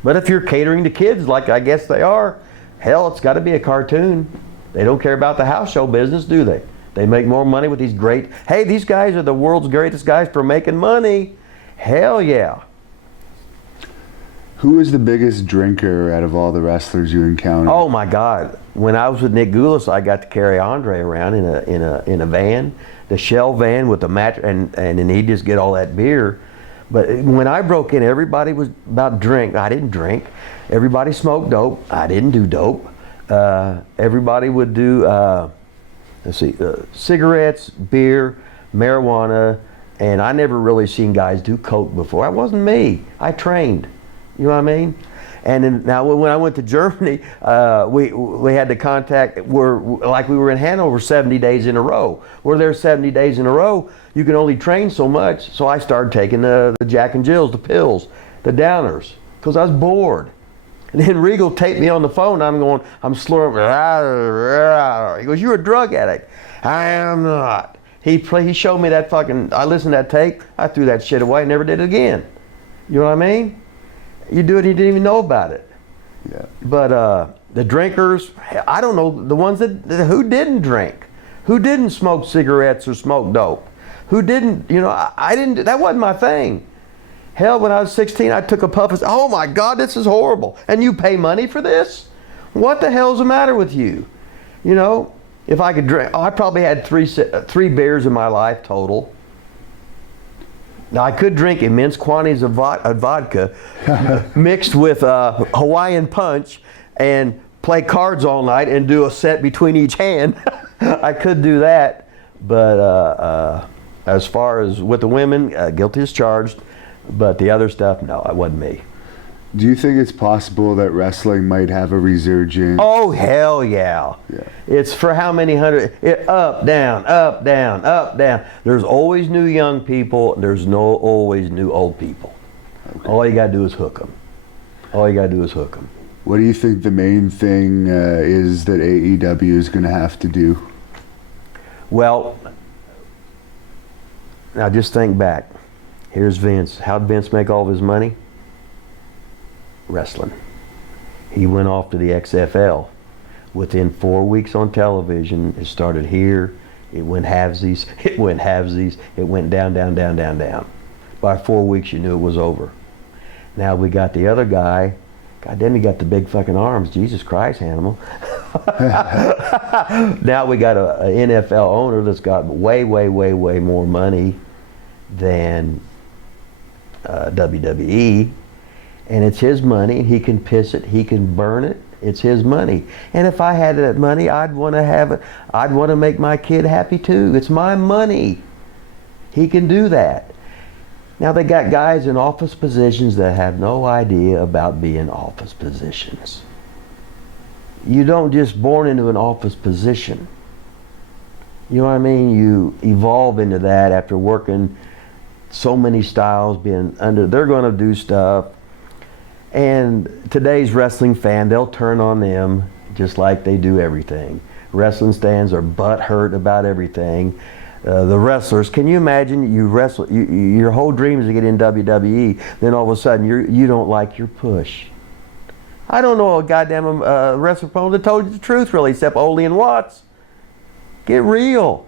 But if you're catering to kids, like I guess they are, hell, it's got to be a cartoon. They don't care about the house show business, do they? They make more money with these great, hey, these guys are the world's greatest guys for making money. Hell yeah. Who is the biggest drinker out of all the wrestlers you encountered? Oh my God. When I was with Nick Goulas, I got to carry Andre around in a van, the Shell van with the match, and then he'd just get all that beer. But when I broke in, everybody was about drink. I didn't drink. Everybody smoked dope. I didn't do dope. Everybody would do, cigarettes, beer, marijuana, and I never really seen guys do coke before. That wasn't me. I trained. You know what I mean? And then now when I went to Germany, we had to contact. We were in Hanover 70 days in a row. We're there 70 days in a row. You can only train so much. So I started taking the Jack and Jills, the pills, the downers, because I was bored. And then Regal taped me on the phone. I'm slurring. He goes, "You're a drug addict." I am not. He showed me that fucking. I listened to that tape. I threw that shit away. Never did it again. You know what I mean? You do it, he didn't even know about it. Yeah. But the drinkers, I don't know the ones who didn't drink, who didn't smoke cigarettes or smoke dope, who didn't. You know, I didn't. That wasn't my thing. Hell, when I was 16, I took a puff and said, "Oh my God, this is horrible." And you pay money for this? What the hell's the matter with you? You know, if I could drink, I probably had three beers in my life total. Now, I could drink immense quantities of vodka mixed with Hawaiian punch and play cards all night and do a set between each hand. I could do that, but as far as with the women, guilty as charged, but the other stuff, no, it wasn't me. Do you think it's possible that wrestling might have a resurgence? Oh, hell yeah. It's for how many hundred, up, down, up, down, up, down. There's always new young people. There's always new old people. Okay. All you got to do is hook them. All you got to do is hook them. What do you think the main thing is that AEW is going to have to do? Well, now just think back. Here's Vince. How'd Vince make all of his money? Wrestling. He went off to the XFL. Within 4 weeks on television, it started here, it went halvesies, it went halvesies, it went down, down, down, down, down. By 4 weeks, you knew it was over. Now we got the other guy. God damn, he got the big fucking arms. Jesus Christ, Hannibal. Now we got an NFL owner that's got way, way, way, way more money than WWE. And it's his money. He can piss it. He can burn it. It's his money. And if I had that money, I'd want to have it. I'd want to make my kid happy too. It's my money. He can do that. Now they got guys in office positions that have no idea about being office positions. You don't just born into an office position. You know what I mean? You evolve into that after working so many styles, being under. They're going to do stuff. And today's wrestling fan, they'll turn on them just like they do everything. Wrestling stands are butthurt about everything. the wrestlers. Can you imagine you wrestle? Your whole dream is to get in WWE. Then all of a sudden you don't like your push. I don't know a goddamn wrestler opponent that told you the truth really, except Ole and Watts. Get real.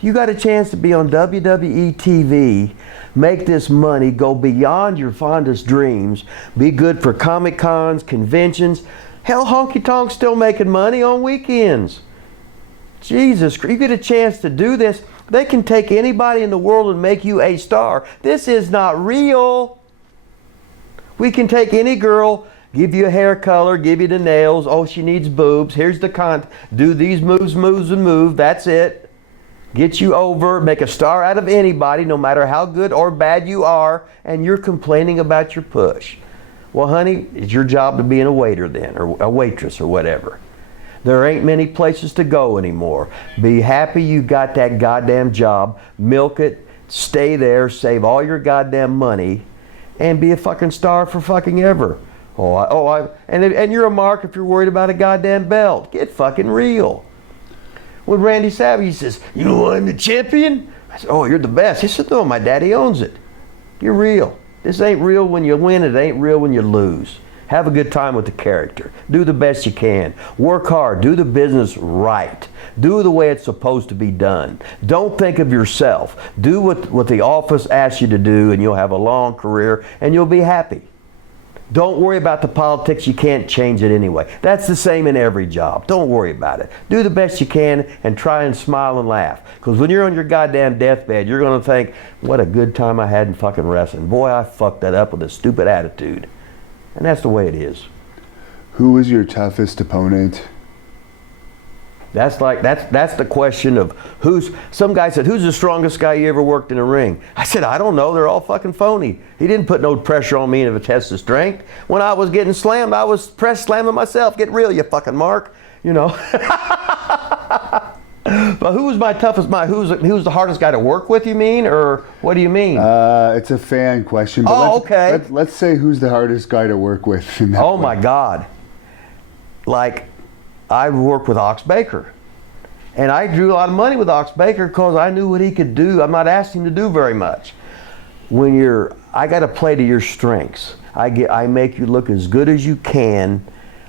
You got a chance to be on WWE TV, make this money, go beyond your fondest dreams, be good for Comic Cons, conventions. Hell, Honky Tonk's still making money on weekends. Jesus, you get a chance to do this. They can take anybody in the world and make you a star. This is not real. We can take any girl, give you a hair color, give you the nails. Oh, she needs boobs. Here's the do these moves, and move. That's it. Get you over, make a star out of anybody, no matter how good or bad you are, and you're complaining about your push. Well, honey, it's your job to be a waiter then, or a waitress or whatever. There ain't many places to go anymore. Be happy you got that goddamn job, milk it, stay there, save all your goddamn money, and be a fucking star for fucking ever. And you're a mark if you're worried about a goddamn belt. Get fucking real. When Randy Savage says, "You won the champion?" I said, "Oh, you're the best." He said, "No, my daddy owns it." You're real. This ain't real when you win. It ain't real when you lose. Have a good time with the character. Do the best you can. Work hard. Do the business right. Do the way it's supposed to be done. Don't think of yourself. Do what the office asks you to do, and you'll have a long career, and you'll be happy. Don't worry about the politics. You can't change it anyway. That's the same in every job. Don't worry about it. Do the best you can and try and smile and laugh. Because when you're on your goddamn deathbed, you're going to think, what a good time I had in fucking wrestling. Boy, I fucked that up with a stupid attitude. And that's the way it is. Who was your toughest opponent? That's the question of some guy said, "Who's the strongest guy you ever worked in a ring?" I said, "I don't know, they're all fucking phony." He didn't put no pressure on me to test the strength. When I was getting slammed, I was press slamming myself. Get real, you fucking mark, you know. But who was my toughest, who's the hardest guy to work with, you mean? Or what do you mean? It's a fan question. But okay. Let's say who's the hardest guy to work with in that way. My God. Like, I worked with Ox Baker. And I drew a lot of money with Ox Baker because I knew what he could do. I'm not asking him to do very much. I got to play to your strengths. I make you look as good as you can.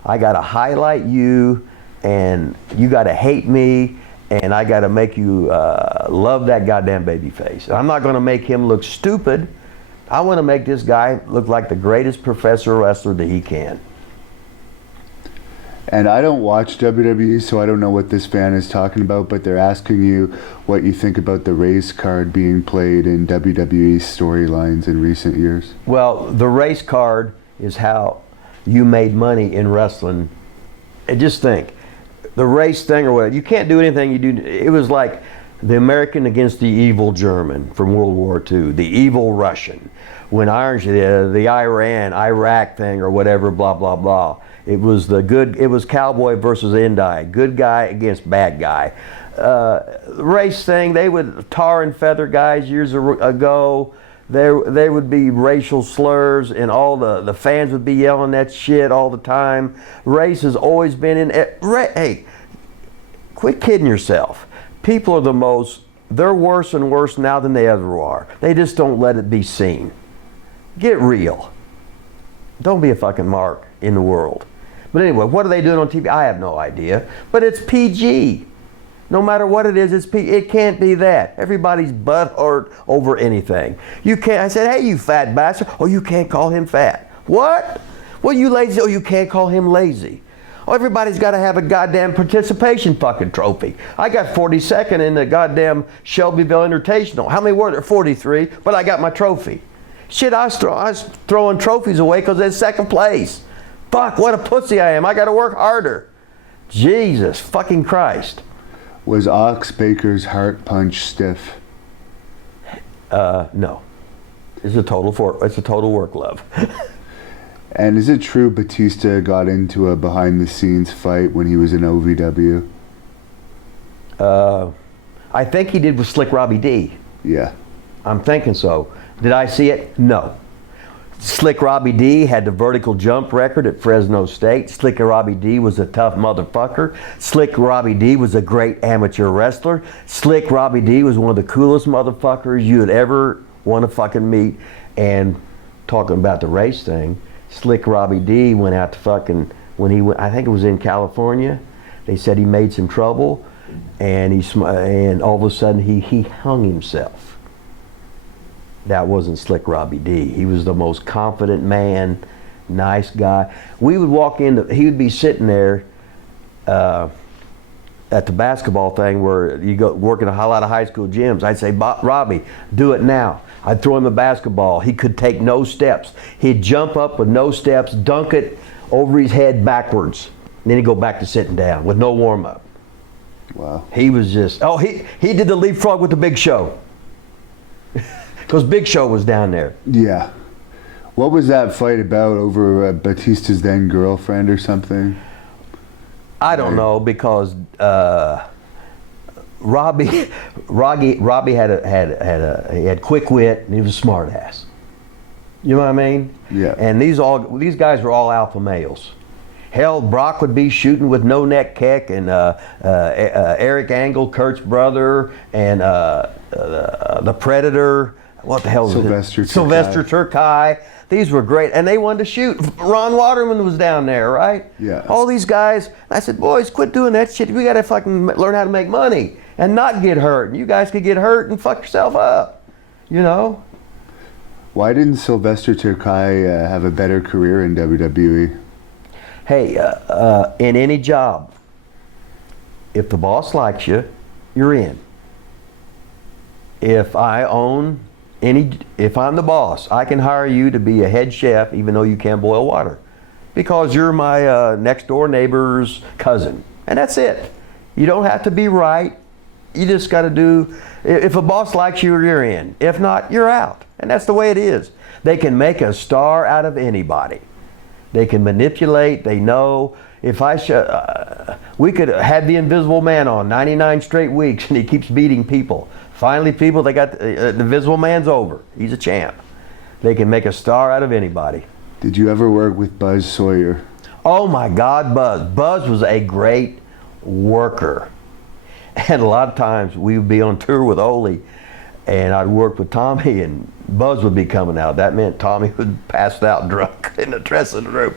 I got to highlight you, and you got to hate me, and I got to make you love that goddamn baby face. I'm not going to make him look stupid. I want to make this guy look like the greatest professional wrestler that he can. And I don't watch WWE, so I don't know what this fan is talking about, but they're asking you what you think about the race card being played in WWE storylines in recent years. Well, the race card is how you made money in wrestling. And just think, the race thing or whatever, you can't do anything you do. It was like the American against the evil German from World War II, the evil Russian. When the Iraq thing or whatever, blah, blah, blah. It was cowboy versus Indian, good guy against bad guy. Race thing, they would tar and feather guys years ago. There would be racial slurs, and all the fans would be yelling that shit all the time. Race has always been in. Hey, quit kidding yourself. People are they're worse and worse now than they ever are. They just don't let it be seen. Get real. Don't be a fucking mark in the world. But anyway, what are they doing on TV? I have no idea. But it's PG. No matter what it is, it can't be that. Everybody's butthurt over anything. You can't. I said, "Hey, you fat bastard." "Oh, you can't call him fat." "What?" "Well, you lazy." "Oh, you can't call him lazy." "Oh, everybody's got to have a goddamn participation fucking trophy." I got 42nd in the goddamn Shelbyville Invitational. How many were there? 43. But I got my trophy. Shit, I was throwing trophies away because it's second place. Fuck, what a pussy I am. I got to work harder. Jesus fucking Christ. Was Ox Baker's heart punch stiff? No. It's a total work love. And is it true Batista got into a behind-the-scenes fight when he was in OVW? I think he did with Slick Robbie D. Yeah. I'm thinking so. Did I see it? No. Slick Robbie D had the vertical jump record at Fresno State. Slick Robbie D was a tough motherfucker. Slick Robbie D was a great amateur wrestler. Slick Robbie D was one of the coolest motherfuckers you would ever want to fucking meet. And talking about the race thing, Slick Robbie D went out to fucking, when he went, I think it was in California, they said he made some trouble, and and all of a sudden he hung himself. That wasn't Slick Robbie D. He was the most confident man, nice guy. We would walk in, he would be sitting there at the basketball thing where you go work in a lot of high school gyms. I'd say, Robbie, do it now. I'd throw him a basketball. He could take no steps. He'd jump up with no steps, dunk it over his head backwards. And then he'd go back to sitting down with no warm up. Wow. He was just, he did the leapfrog with the Big Show. Because Big Show was down there. Yeah. What was that fight about, over Batista's then girlfriend or something? I don't know, because Robbie had quick wit, and he was a smart ass. You know what I mean? Yeah. And these guys were all alpha males. Hell, Brock would be shooting with no neck kick, and Eric Angle, Kurt's brother, and the Predator. What the hell is it? Sylvester Turkai. These were great, and they wanted to shoot. Ron Waterman was down there, right? Yeah. All these guys. I said, boys, quit doing that shit. We got to fucking learn how to make money and not get hurt. And you guys could get hurt and fuck yourself up, you know? Why didn't Sylvester Turkai have a better career in WWE? Hey, in any job, if the boss likes you, you're in. If I'm the boss, I can hire you to be a head chef even though you can't boil water, because you're my next door neighbor's cousin, and that's it. You don't have to be right. You just got to do, if a boss likes you, you're in. If not, you're out. And that's the way it is. They can make a star out of anybody. They can manipulate. They know. If we could have the Invisible Man on 99 straight weeks, and he keeps beating people. Finally, people, they got the Invisible Man's over. He's a champ. They can make a star out of anybody. Did you ever work with Buzz Sawyer? Oh my God, Buzz. Buzz was a great worker. And a lot of times we would be on tour with Ole, and I'd work with Tommy, and Buzz would be coming out. That meant Tommy would pass out drunk in the dressing room.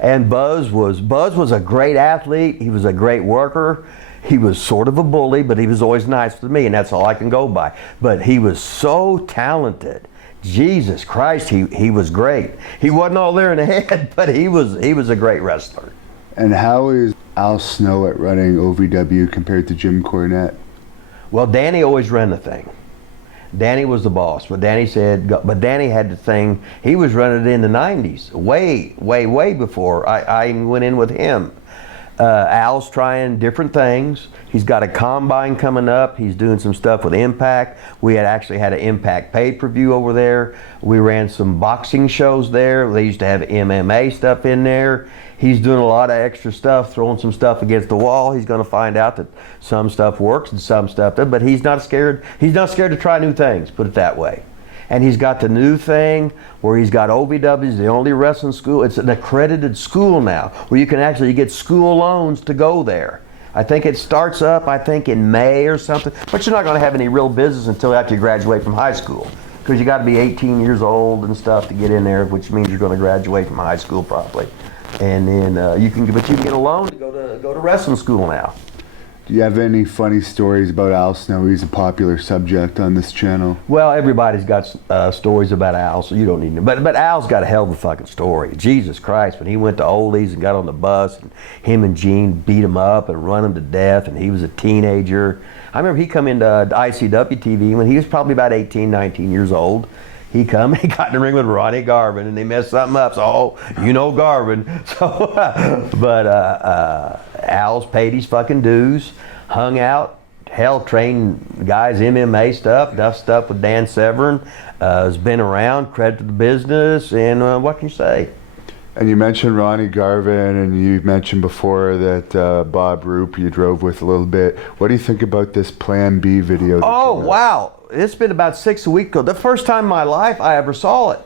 And Buzz was a great athlete. He was a great worker. He was sort of a bully, but he was always nice to me, and that's all I can go by. But he was so talented. Jesus Christ, he was great. He wasn't all there in the head, but he was a great wrestler. And how is Al Snow at running OVW compared to Jim Cornette? Well, Danny always ran the thing. Danny was the boss, but Danny had the thing. He was running it in the 90s, way before I even went in with him. Al's trying different things. He's got a combine coming up. He's doing some stuff with Impact. We had actually had an Impact pay-per-view over there. We ran some boxing shows there. They used to have MMA stuff in there. He's doing a lot of extra stuff, throwing some stuff against the wall. He's going to find out that some stuff works and some stuff doesn't, but he's not scared. He's not scared to try new things, put it that way. And he's got the new thing where he's got OVW, the only wrestling school. It's an accredited school now where you can actually get school loans to go there. I think it starts up, in May or something. But you're not going to have any real business until after you graduate from high school, because you got to be 18 years old and stuff to get in there, which means you're going to graduate from high school probably. And then you can get a loan to go to wrestling school now. Do you have any funny stories about Al Snow? He's a popular subject on this channel. Well, everybody's got stories about Al, so you don't need to. But Al's got a hell of a fucking story. Jesus Christ, when he went to Ole's and got on the bus, and him and Gene beat him up and run him to death, and he was a teenager. I remember he come into ICW TV when he was probably about 18, 19 years old. He got in the ring with Ronnie Garvin, and they messed something up. So, you know Garvin. So, but Al's paid his fucking dues, hung out, hell, trained guys MMA stuff, done stuff with Dan Severn, has been around, credit to the business, and what can you say? And you mentioned Ronnie Garvin, and you mentioned before that Bob Roop you drove with a little bit. What do you think about this Plan B video? Oh, wow. It's been about 6 weeks ago. The first time in my life I ever saw it.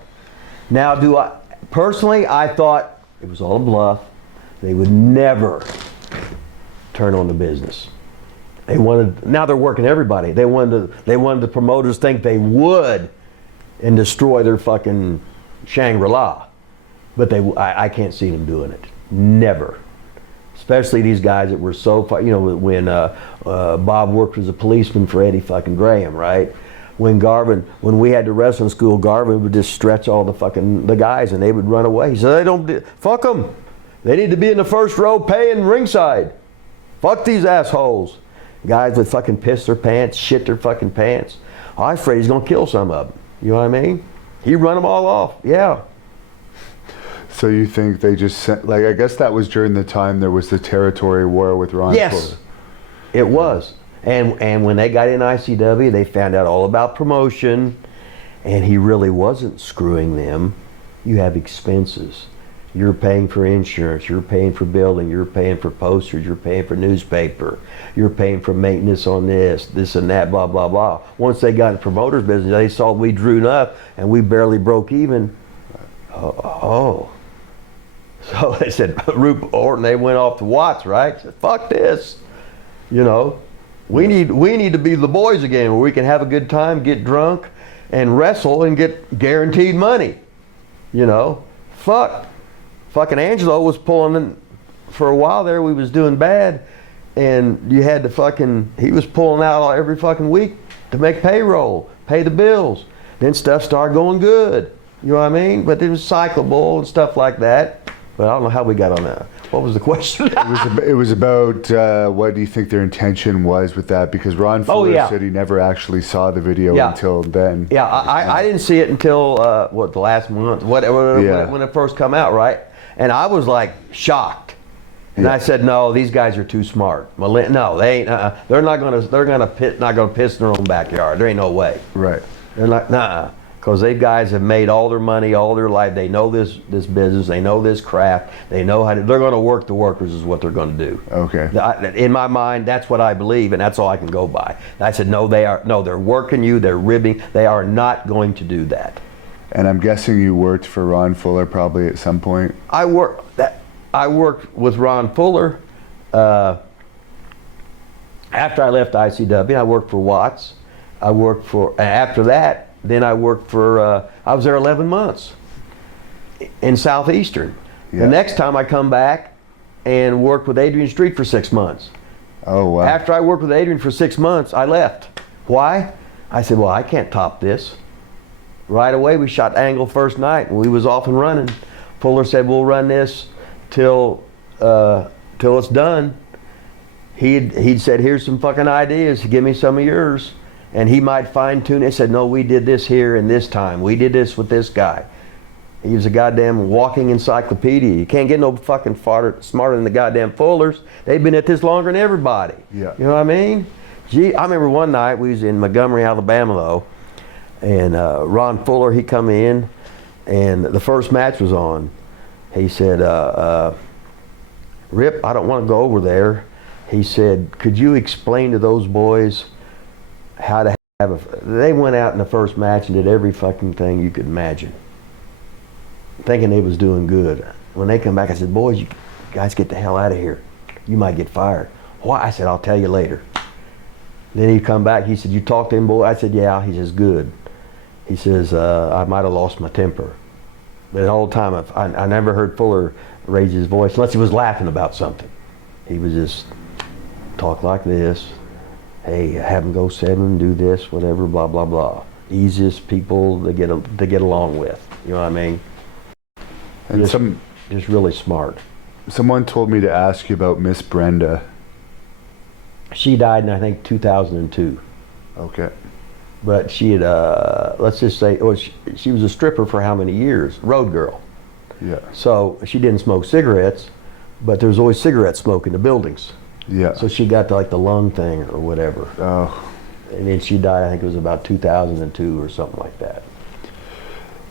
Now, personally, I thought it was all a bluff. They would never turn on the business. Now they're working everybody. They wanted the promoters to think they would and destroy their fucking Shangri-La. But I can't see them doing it. Never. Especially these guys that were so far, when Bob worked as a policeman for Eddie fucking Graham, right? When we had the wrestling school, Garvin would just stretch all the guys and they would run away. He said, fuck them. They need to be in the first row paying ringside. Fuck these assholes. Guys would fucking piss their pants, shit their fucking pants. I'm afraid he's gonna kill some of them. You know what I mean? He'd run them all off, yeah. So you think they just sent, like, I guess that was during the time there was the territory war with Ron Yes, Fuller. it was. And when they got in ICW, they found out all about promotion, and he really wasn't screwing them. You have expenses. You're paying for insurance, you're paying for building, you're paying for posters, you're paying for newspaper, you're paying for maintenance on this and that, blah, blah, blah. Once they got in promoter's business, they saw we drew up and we barely broke even. Oh. So they said, Rupert Orton, they went off to Watts, right? Said, fuck this. We need to be the boys again, where we can have a good time, get drunk, and wrestle and get guaranteed money. Fucking Angelo was pulling in, for a while there, we was doing bad, and you had to he was pulling out every fucking week to make payroll, pay the bills. Then stuff started going good. You know what I mean? But it was cyclable and stuff like that. But I don't know how we got on that. What was the question? It was about what do you think their intention was with that? Because Ron Fuller said he never actually saw the video until then. Yeah, I didn't see it until the last month, when it first come out, right? And I was like shocked. And I said, no, these guys are too smart. No, they ain't. They're not gonna piss in their own backyard. There ain't no way. Right. They're like, because they guys have made all their money all their life. They know this business. They know this craft. They know how to. They're going to work the workers is what they're going to do. Okay. In my mind, that's what I believe, and that's all I can go by. And I said, no, they're working you. They're ribbing. They are not going to do that. And I'm guessing you worked for Ron Fuller probably at some point. I worked with Ron Fuller after I left ICW. I worked for Watts. After that. Then I worked for, I was there 11 months in Southeastern. Yeah. The next time I come back and worked with Adrian Street for 6 months. Oh, wow. After I worked with Adrian for 6 months, I left. Why? I said, well, I can't top this. Right away, we shot Angle first night, and we was off and running. Fuller said, we'll run this till it's done. He'd said, here's some fucking ideas. Give me some of yours. And he might fine tune it. He said, no, we did this here and this time. We did this with this guy. He was a goddamn walking encyclopedia. You can't get no fucking smarter than the goddamn Fullers. They've been at this longer than everybody. Yeah. You know what I mean? Gee, I remember one night, we was in Montgomery, Alabama though, and Ron Fuller, he come in, and the first match was on. He said, Rip, I don't want to go over there. He said, could you explain to those boys how to they went out in the first match and did every fucking thing you could imagine, thinking they was doing good. When they come back, I said, boys, you guys get the hell out of here. You might get fired. Why? I said, I'll tell you later. Then he come back, he said, you talked to him, boy? I said, yeah. He says, good. He says, I might have lost my temper. But the whole time, I never heard Fuller raise his voice unless he was laughing about something. He was just talk like this. Hey, have them go 7, do this, whatever, blah, blah, blah. Easiest people to get along with. You know what I mean? And just really smart. Someone told me to ask you about Miss Brenda. She died in, I think, 2002. Okay. But she had, let's just say, she was a stripper for how many years? Road girl. Yeah. So she didn't smoke cigarettes, but there was always cigarette smoke in the buildings. Yeah. So she got like the lung thing or whatever. Oh. And then she died, I think it was about 2002 or something like that.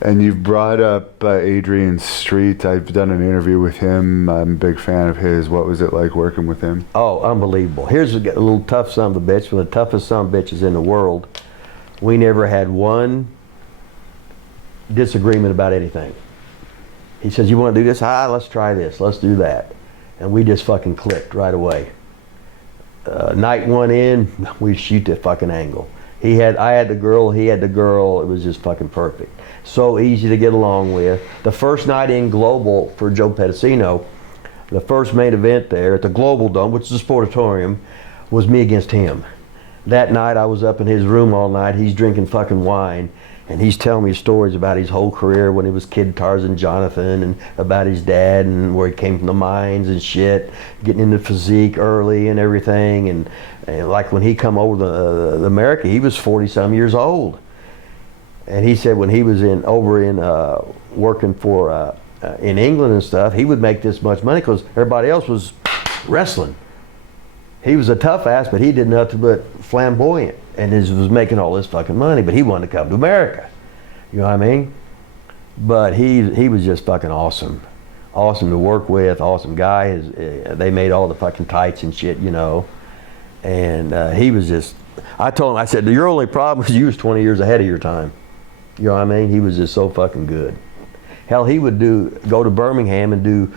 And you've brought up Adrian Street. I've done an interview with him. I'm a big fan of his. What was it like working with him? Oh, unbelievable. Here's a little tough son of a bitch, one of the toughest son of bitches in the world. We never had one disagreement about anything. He says, you want to do this? Let's try this. Let's do that. And we just fucking clicked right away. Night one in, we shoot the fucking angle. I had the girl, he had the girl. It was just fucking perfect. So easy to get along with. The first night in Global for Joe Pedicino, the first main event there at the Global Dome, which is a sportatorium, was me against him. That night I was up in his room all night. He's drinking fucking wine. And he's telling me stories about his whole career when he was Kid Tarzan Jonathan, and about his dad and where he came from the mines and shit, getting into physique early and everything. And like when he come over to America, he was 40-some years old. And he said when he was working for in England and stuff, he would make this much money because everybody else was wrestling. He was a tough ass, but he did nothing but flamboyant, and was making all this fucking money, but he wanted to come to America. You know what I mean? But he was just fucking awesome. Awesome to work with, awesome guy. They made all the fucking tights and shit, you know. And he was just, I told him, I said, your only problem is you was 20 years ahead of your time. You know what I mean? He was just so fucking good. Hell, he would go to Birmingham and do,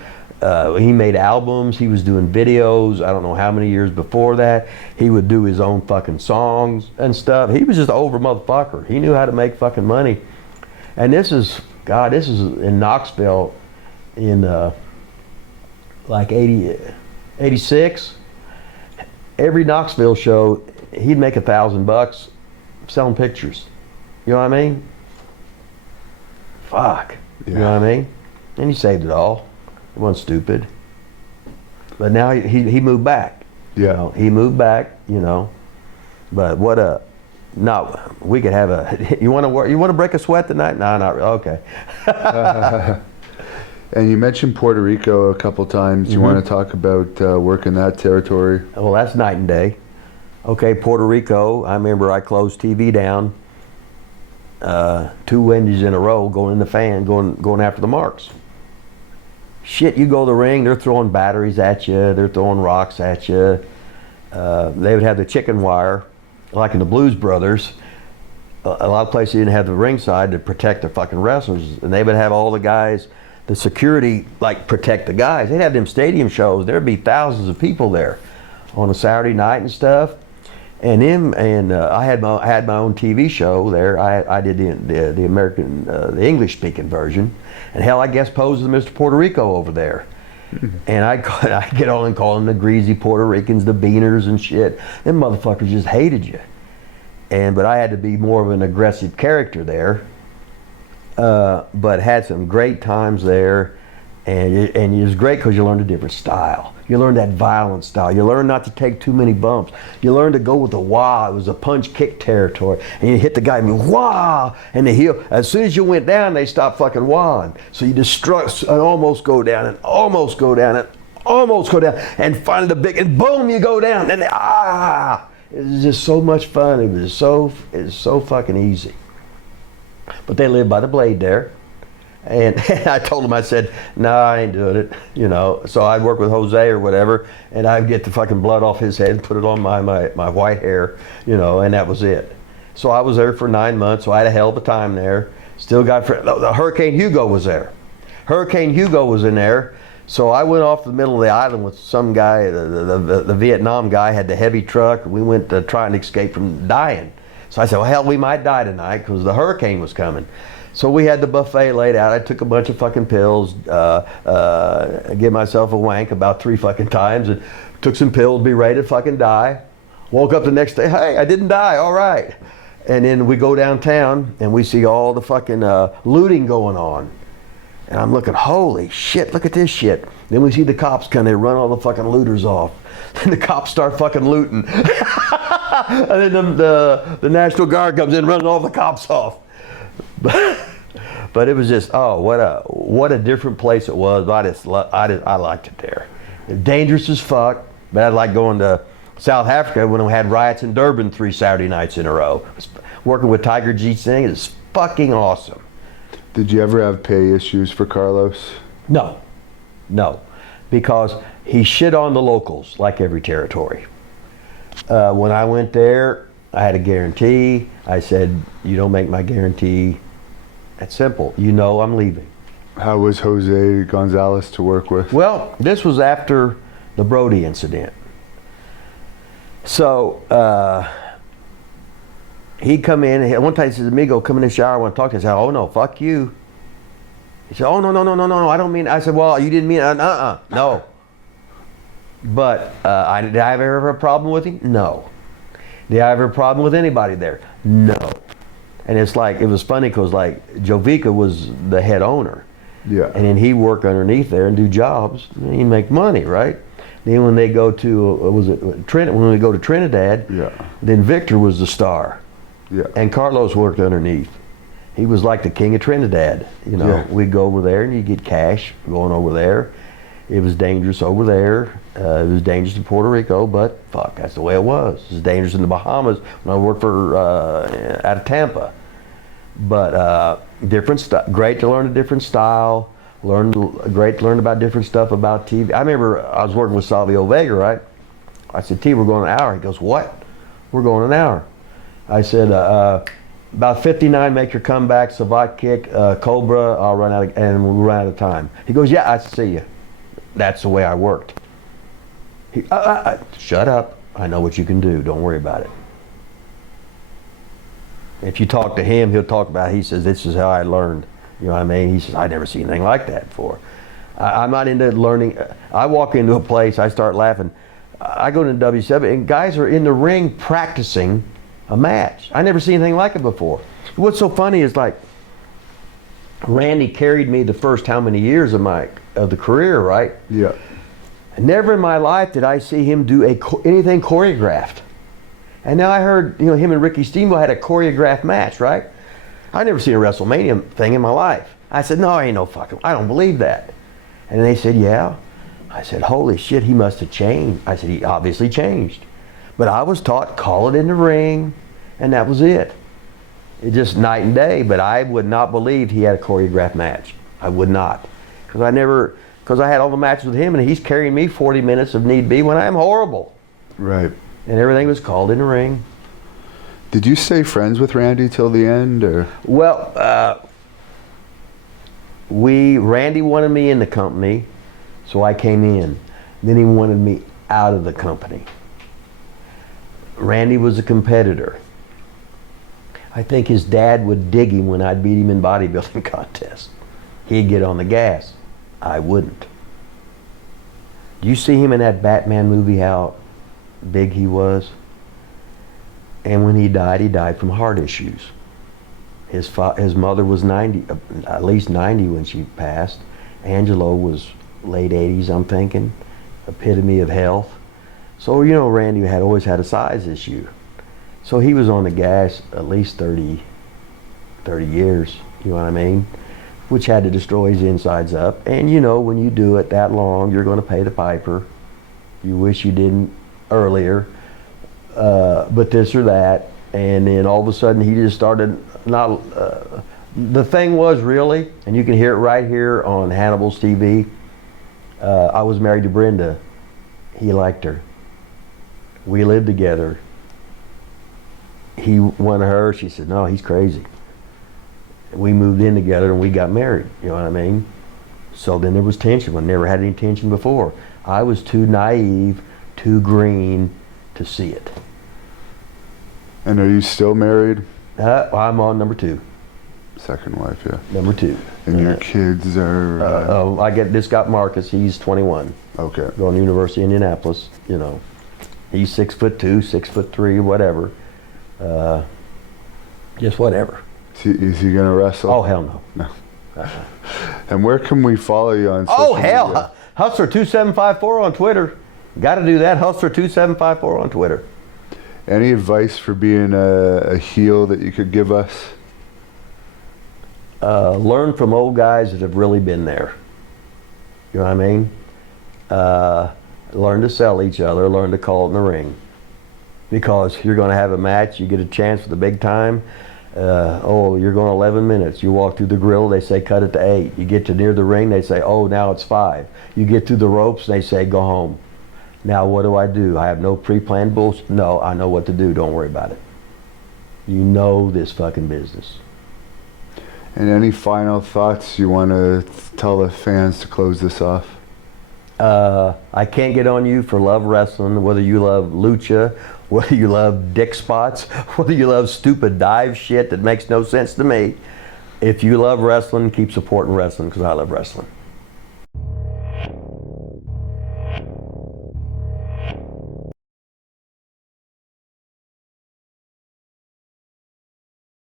he made albums, he was doing videos, I don't know how many years before that. He would do his own fucking songs and stuff. He was just an over motherfucker. He knew how to make fucking money. And this is in Knoxville in like 86. Every Knoxville show, he'd make $1,000 selling pictures. You know what I mean? Fuck. Yeah. You know what I mean? And he saved it all. He wasn't stupid. But now he moved back. Yeah. You know, he moved back, you know. But what a, no, we could have a, you want to break a sweat tonight? No, not really. Okay. And you mentioned Puerto Rico a couple times. You want to talk about working that territory? Well, that's night and day. Okay, Puerto Rico, I remember I closed TV down 2 Wednesdays in a row, going in the fan, going after the marks. Shit, you go to the ring, they're throwing batteries at you, they're throwing rocks at you. They would have the chicken wire, like in the Blues Brothers. A lot of places didn't have the ringside to protect the fucking wrestlers, and they would have all the guys, the security, like protect the guys. They'd have them stadium shows. There'd be thousands of people there on a Saturday night and stuff. And I had my own TV show there. I did the American, the English speaking version, and hell, I guest posed with Mr. Puerto Rico over there. And I get on and call them the greasy Puerto Ricans, the beaners and shit. Them motherfuckers just hated you. But I had to be more of an aggressive character there. But had some great times there, and it was great because you learned a different style. You learned that violent style. You learned not to take too many bumps. You learned to go with the wah. It was a punch kick territory, and you hit the guy and you wah, and the heel. As soon as you went down, they stopped fucking wahing. So you just struck and almost go down and almost go down and almost go down, and finally the big, and boom, you go down, and it was just so much fun. It was so fucking easy. But they lived by the blade there. And I told him, I said, no, I ain't doing it, you know. So I'd work with Jose or whatever, and I'd get the fucking blood off his head and put it on my white hair, you know, and that was it. So I was there for 9 months, so I had a hell of a time there. Still got, the Hurricane Hugo was there. Hurricane Hugo was in there. So I went off the middle of the island with some guy, the Vietnam guy had the heavy truck. We went to try and escape from dying. So I said, well, hell, we might die tonight because the hurricane was coming. So we had the buffet laid out. I took a bunch of fucking pills, gave myself a wank about 3 fucking times, and took some pills to be ready to fucking die. Woke up the next day, hey, I didn't die, all right. And then we go downtown and we see all the fucking looting going on. And I'm looking, holy shit, look at this shit. Then we see the cops come, they run all the fucking looters off. And the cops start fucking looting. And then the National Guard comes in, running all the cops off. But it was just, oh, what a different place it was. I liked it there. Dangerous as fuck, but I like going to South Africa when we had riots in Durban 3 Saturday nights in a row. Working with Tiger G. Singh is fucking awesome. Did you ever have pay issues for Carlos? No, because he shit on the locals like every territory. When I went there, I had a guarantee. I said, you don't make my guarantee, That's simple. You know I'm leaving. How was Jose Gonzalez to work with? Well, this was after the Brody incident. So he come in, and one time he says, "Amigo, come in the shower, I want to talk to you." I said, "Oh no, fuck you." He said, "Oh no, I don't mean." I said, "Well, you didn't mean no." But did I ever have a problem with him? No. Did I ever have a problem with anybody there? No. And it's like, it was funny because like Jovica was the head owner. Yeah. And then he work underneath there and do jobs. And he'd make money, right? Then when they go to, when we go to Trinidad, Yeah. then Victor was the star. Yeah. And Carlos worked underneath. He was like the king of Trinidad. You know, Yeah. we'd go over there and you get cash going over there. It was dangerous over there. It was dangerous in Puerto Rico, but fuck, that's the way it was. It was dangerous in the Bahamas when I worked for out of Tampa. But great to learn a different style. Great to learn about different stuff about TV. I remember I was working with Salvio Vega, right? I said, "T, we're going an hour." He goes, "What? We're going an hour." I said, "About 59, make your comeback, Savat kick, Cobra, I'll run out and we'll run out of time." He goes, "Yeah, I see you." That's the way I worked. He, shut up. I know what you can do. Don't worry about it. If you talk to him, he'll talk about, he says, "This is how I learned." You know what I mean? He says, "I never seen anything like that before." I'm not into learning. I walk into a place, I start laughing. I go to WCW and guys are in the ring practicing a match. I never seen anything like it before. What's so funny is like, Randy carried me the first how many years of the career, right? Yeah. Never in my life did I see him do anything choreographed. And now I heard, him and Ricky Steamboat had a choreographed match, right? I never seen a WrestleMania thing in my life. I said, "No, ain't no fucking, I don't believe that." And they said, "Yeah." I said, "Holy shit, he must have changed." I said, "He obviously changed." But I was taught, call it in the ring, and that was it. It's just night and day, but I would not believe he had a choreographed match. I would not. Because I had all the matches with him, and he's carrying me 40 minutes if need be when I'm horrible. Right. And everything was called in the ring. Did you stay friends with Randy till the end, or? Well, Randy wanted me in the company, so I came in. Then he wanted me out of the company. Randy was a competitor. I think his dad would dig him when I'd beat him in bodybuilding contests. He'd get on the gas. I wouldn't. Do you see him in that Batman movie, how big he was? And when he died from heart issues. His mother was 90, at least 90 when she passed. Angelo was late 80s, I'm thinking. Epitome of health. So, Randy always had a size issue. So he was on the gas at least 30 years, you know what I mean? Which had to destroy his insides up. And when you do it that long, you're going to pay the piper. You wish you didn't earlier, but this or that. And then all of a sudden he just started the thing was really, and you can hear it right here on Hannibal's TV, I was married to Brenda. He liked her. We lived together. He wanted her. She said, "No, he's crazy." We moved in together and we got married. You know what I mean? So then there was tension. I never had any tension before. I was too naive, too green to see it. And are you still married? I'm on number 2. Second wife, yeah. Number 2. And your kids are? This got Marcus. He's 21. Okay. Going to University of Indianapolis. He's 6'2", 6'3", whatever. Just whatever. Is he going to wrestle? Oh, hell no. No. And where can we follow you on social hell. media? Hustler2754 on Twitter. Got to do that. Hustler2754 on Twitter. Any advice for being a heel that you could give us? Learn from old guys that have really been there. You know what I mean? Learn to sell each other. Learn to call it in the ring. Because you're going to have a match. You get a chance for the big time. You're going 11 minutes. You walk through the grill, they say cut it to 8. You get to near the ring, they say, "Oh, now it's 5. You get through the ropes, they say go home. Now what do? I have no pre-planned bullshit. No, I know what to do. Don't worry about it. You know this fucking business. And any final thoughts you want to tell the fans to close this off? I can't get on you for love wrestling, whether you love lucha, whether you love dick spots, whether you love stupid dive shit that makes no sense to me. If you love wrestling, keep supporting wrestling because I love wrestling.